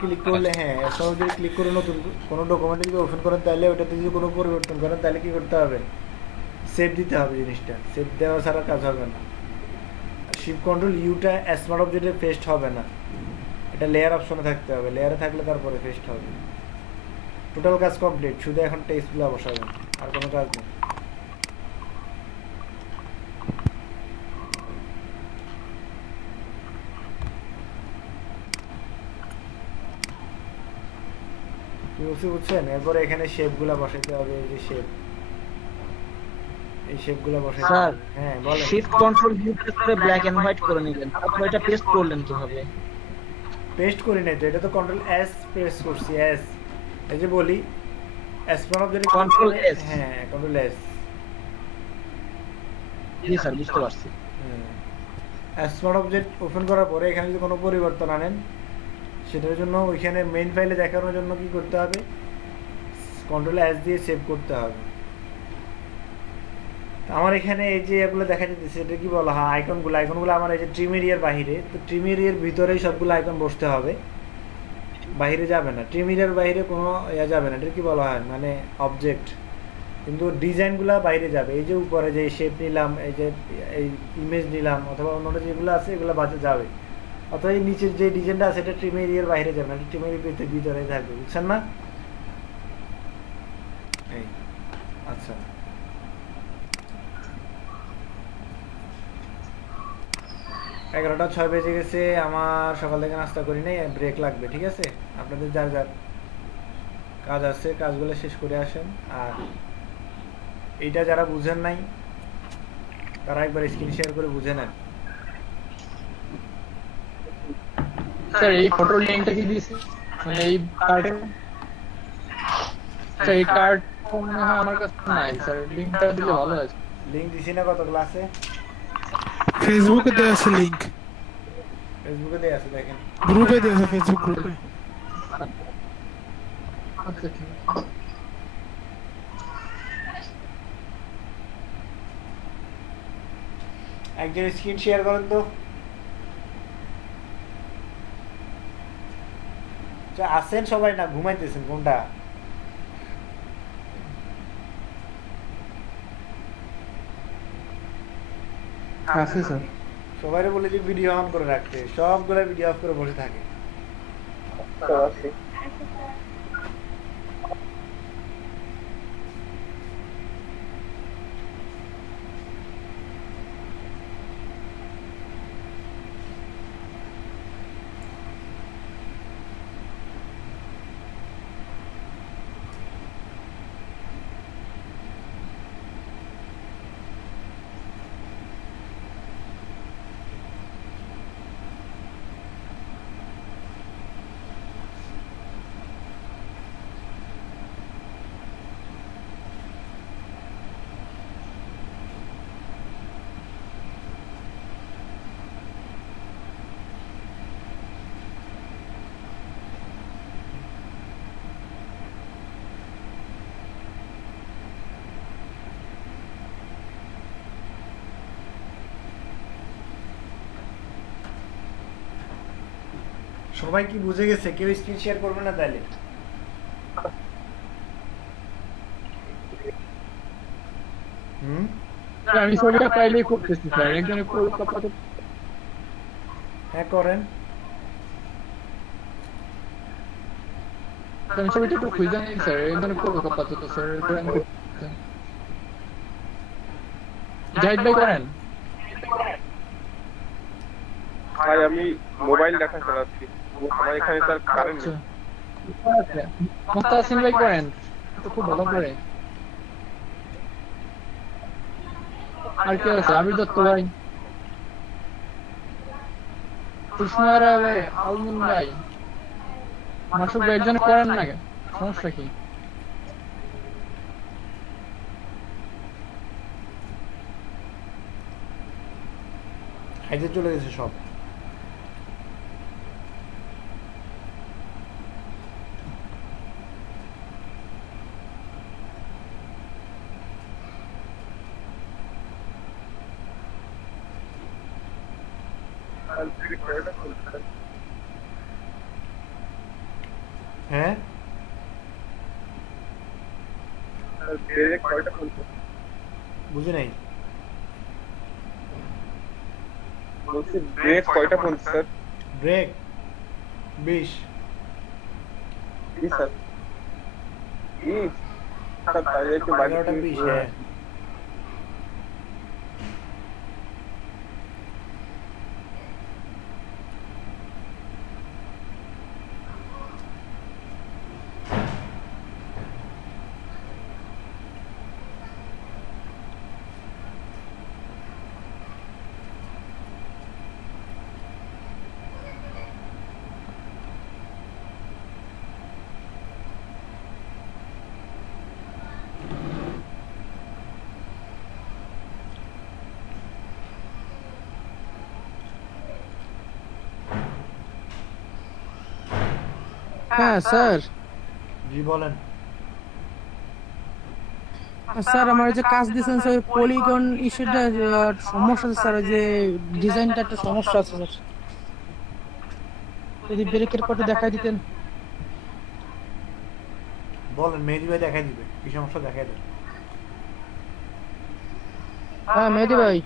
ক্লিক করলে, হ্যাঁ এসওডি ক্লিক করে নতুন কোনো ডকুমেন্ট যদি ওপেন করেন তাহলে ওটাতে যদি কোনো পরিবর্তন করেন তাহলে কি করতে হবে? সেভ দিতে হবে জিনিসটা। সেভ দেওয়া ছাড়া কাজ হবে না। শিফট কন্ট্রোল ইউটা স্মার্ট অবজেক্টে পেস্ট হবে না, এটা লেয়ার অপশনে থাকতে হবে। লেয়ারে থাকলে তারপরে পেস্ট হবে। টোটাল কাজ কমপ্লিট, শুধু এখন টেক্সটগুলো বসাবেন, আর কোনো কাজ নেই। কি বলছি বুঝছেন? এরপরে এখানে শেপগুলো বসাইতে হবে। এই যে শেপ, এই শেপগুলো বসাইতে স্যার হবে। হ্যাঁ বলেন। শিফট কন্ট্রোল ইউ প্রেস করে ব্ল্যাক এন্ড হোয়াইট করে নিলেন, তারপর এটা পেস্ট করলেন কিভাবে? পেস্ট করি নাই তো, এটা তো কন্ট্রোল এস প্রেস করছি। এস, এই যে বলি স্মার্ট অবজেক্ট কন্ট্রোল এস। হ্যাঁ কন্ট্রোল এস। জি স্যার বুঝতে পারছি। স্মার্ট অবজেক্ট ওপেন করার পরে এখানে যদি কোনো পরিবর্তন আনেন সেটার জন্য ওইখানে মেইন ফাইলে দেখানোর জন্য কি করতে হবে? কন্ট্রোল এস দিয়ে সেভ করতে হবে। আমার এখানে এই যে এগুলো দেখা যাচ্ছে এটা কি বলা হয়? আইকনগুলো। আইকনগুলো আমার এই যে ট্রিম এরিয়ার বাহিরে, তো ট্রিম এরিয়ার ভিতরেই সবগুলো আইকন বসতে হবে, বাইরে যাবে না। ট্রিম এরিয়ার বাইরে কোনো ইয়া যাবে না, এটা কি বলা হয় মানে অবজেক্ট, কিন্তু ডিজাইনগুলো বাইরে যাবে। এই যে উপরে যে শেপ নিলাম, এই যে এই ইমেজ নিলাম অথবা অন্যান্য যেগুলো আছে এগুলো বাঁচে যাবে, অথবা এই নিচের যে ডিজাইনটা আছে এটা ট্রিম এরিয়ার বাইরে যাবে না, ট্রিম এরিয়ার ভিতরে থাকবে, বুঝছেন না? এই আচ্ছা, এগারোটা 6 বেজে গেছে। আমার সকাল থেকে নাস্তা করি নাই, ব্রেক লাগবে, ঠিক আছে? আপনাদের যার যার কাজ আছে কাজগুলো শেষ করে আসেন। আর এইটা যারা বুঝেন নাই তারা একবার স্ক্রিন শেয়ার করে বুঝে নেন। স্যার এই ফটোর লিংকটা কি দিয়েছে? মানে এই কার্ডে, স্যার এই কার্ড মনে হয় আমার কাছে নাই স্যার, লিংকটা দিলে ভালো হয়। লিংক দিছি না কত ক্লাসে? ফেসবুকে দেয়া আছে লিংক, ফেসবুকে দেয়া আছে, দেখেন গ্রুপে দেয়া আছে, ফেসবুক গ্রুপে। আচ্ছা ঠিক আছে। একজন স্ক্রিন শেয়ার করেন তো। আছেন সবাই না ঘুমাইতেছেন কোনটা? আছে স্যার। সবাইরে বলে যে ভিডিও অন করে রাখতে, সবগুলো ভিডিও অফ করে বসে থাকে। সবাই কি বুঝে গেছে? কেউ স্ক্রিন শেয়ার করবে না তাহলে? আমি ছবিটা পাইলেই করতেছি স্যার, একজনের কলকাতা। হ্যাঁ করেন। আমি ছবিটা একটু খুঁজে নিই স্যার, একজনের কলকাতা তো স্যার জাহিদ ভাই করেন। ভাই আমি মোবাইল দেখা চালাচ্ছি, আমার এখানে স্যার কারেন্ট নেই। মুস্তাসিম ভাই করেন তো খুব ভালো করে। আর কে আছে? আবির দত্ত ভাই, কৃষ্ণরা ভাই, আলমিন ভাই, মাসুক ভাই, একজন করেন না, সমস্যা কি? খাইতে চলে গেছে সব। হ্যাঁ বুঝি নাই। বলছি ব্রেক কয়টা ফোন স্যার? ব্রেক 20। জি স্যার। স্যার তাহলে একটু 11টা 20। হ্যাঁ হ্যাঁ স্যার। জি বলেন। স্যার আমার যে কাজ দিয়েছেন স্যার, পলিগন ইস্যুটা সমস্যা আছে স্যার, ওই যে ডিজাইনটা একটা সমস্যা আছে স্যার, যদি ব্রেকের পথে দেখাই দিতেন। বলেন, মেহেদি ভাই দেখাই দিবে, কি সমস্যা দেখাই দেন। হ্যাঁ মেহেদি ভাই।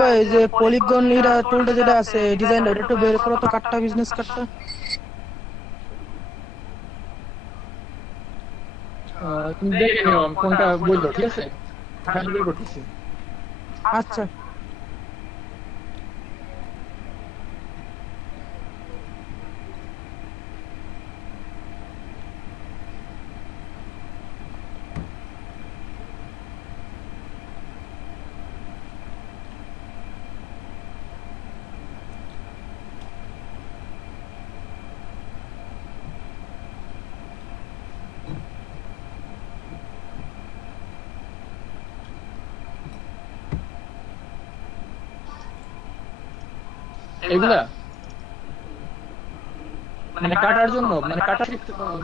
ভাই যে পলিগন এর টুলটা যেটা আছে ডিজাইনটা, ওটা একটু বের করো তো, কাটটা বিজনেস কাটটা। তুমি দেখে নিও কোনটা বললো, ঠিক আছে? আমি বের করতেছি। আচ্ছা এগুলা মানে কাটার জন্য, মানে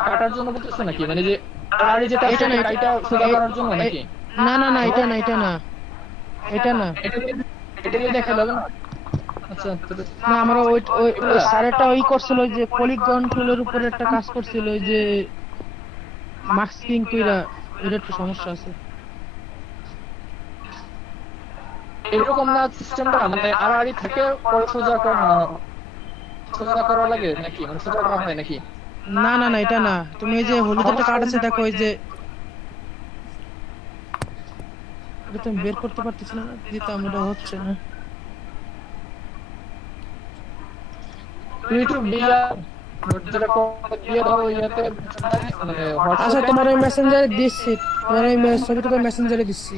কাটার জন্য বলতেছো নাকি? মানে যে গাড়ি যেটা এটা না, এটা সোজা করার জন্য নাকি? না না না, এটা না, এটা না, এটা না, এটাকে দেখা যাবে না? আচ্ছা না আমরা ওই স্যারেরটা ওই করছিল ওই যে পলিগন টুলের উপরে একটা কাজ করছিল ওই যে মাস্কিং কইরা এর একটু সমস্যা আছে। এরকম না সিস্টেমটা, মানে আড়াআড়ি থেকে পরে সোজা করা লাগে নাকি, মানে সোজা করা হয় নাকি? না না না এটা না, তুমি এই যে হলুদ একটা কার্ড আছে দেখো ওই যে এটা তুমি বের করতে পারতেছ না, দিতাম এটা হচ্ছে না। তুমি একটু যেটা দিয়ে দাও ইয়াতে, মানে আচ্ছা তোমার ওই মেসেঞ্জারে দিচ্ছি, তোমার ওই ছবিটা মেসেঞ্জারে দিচ্ছি।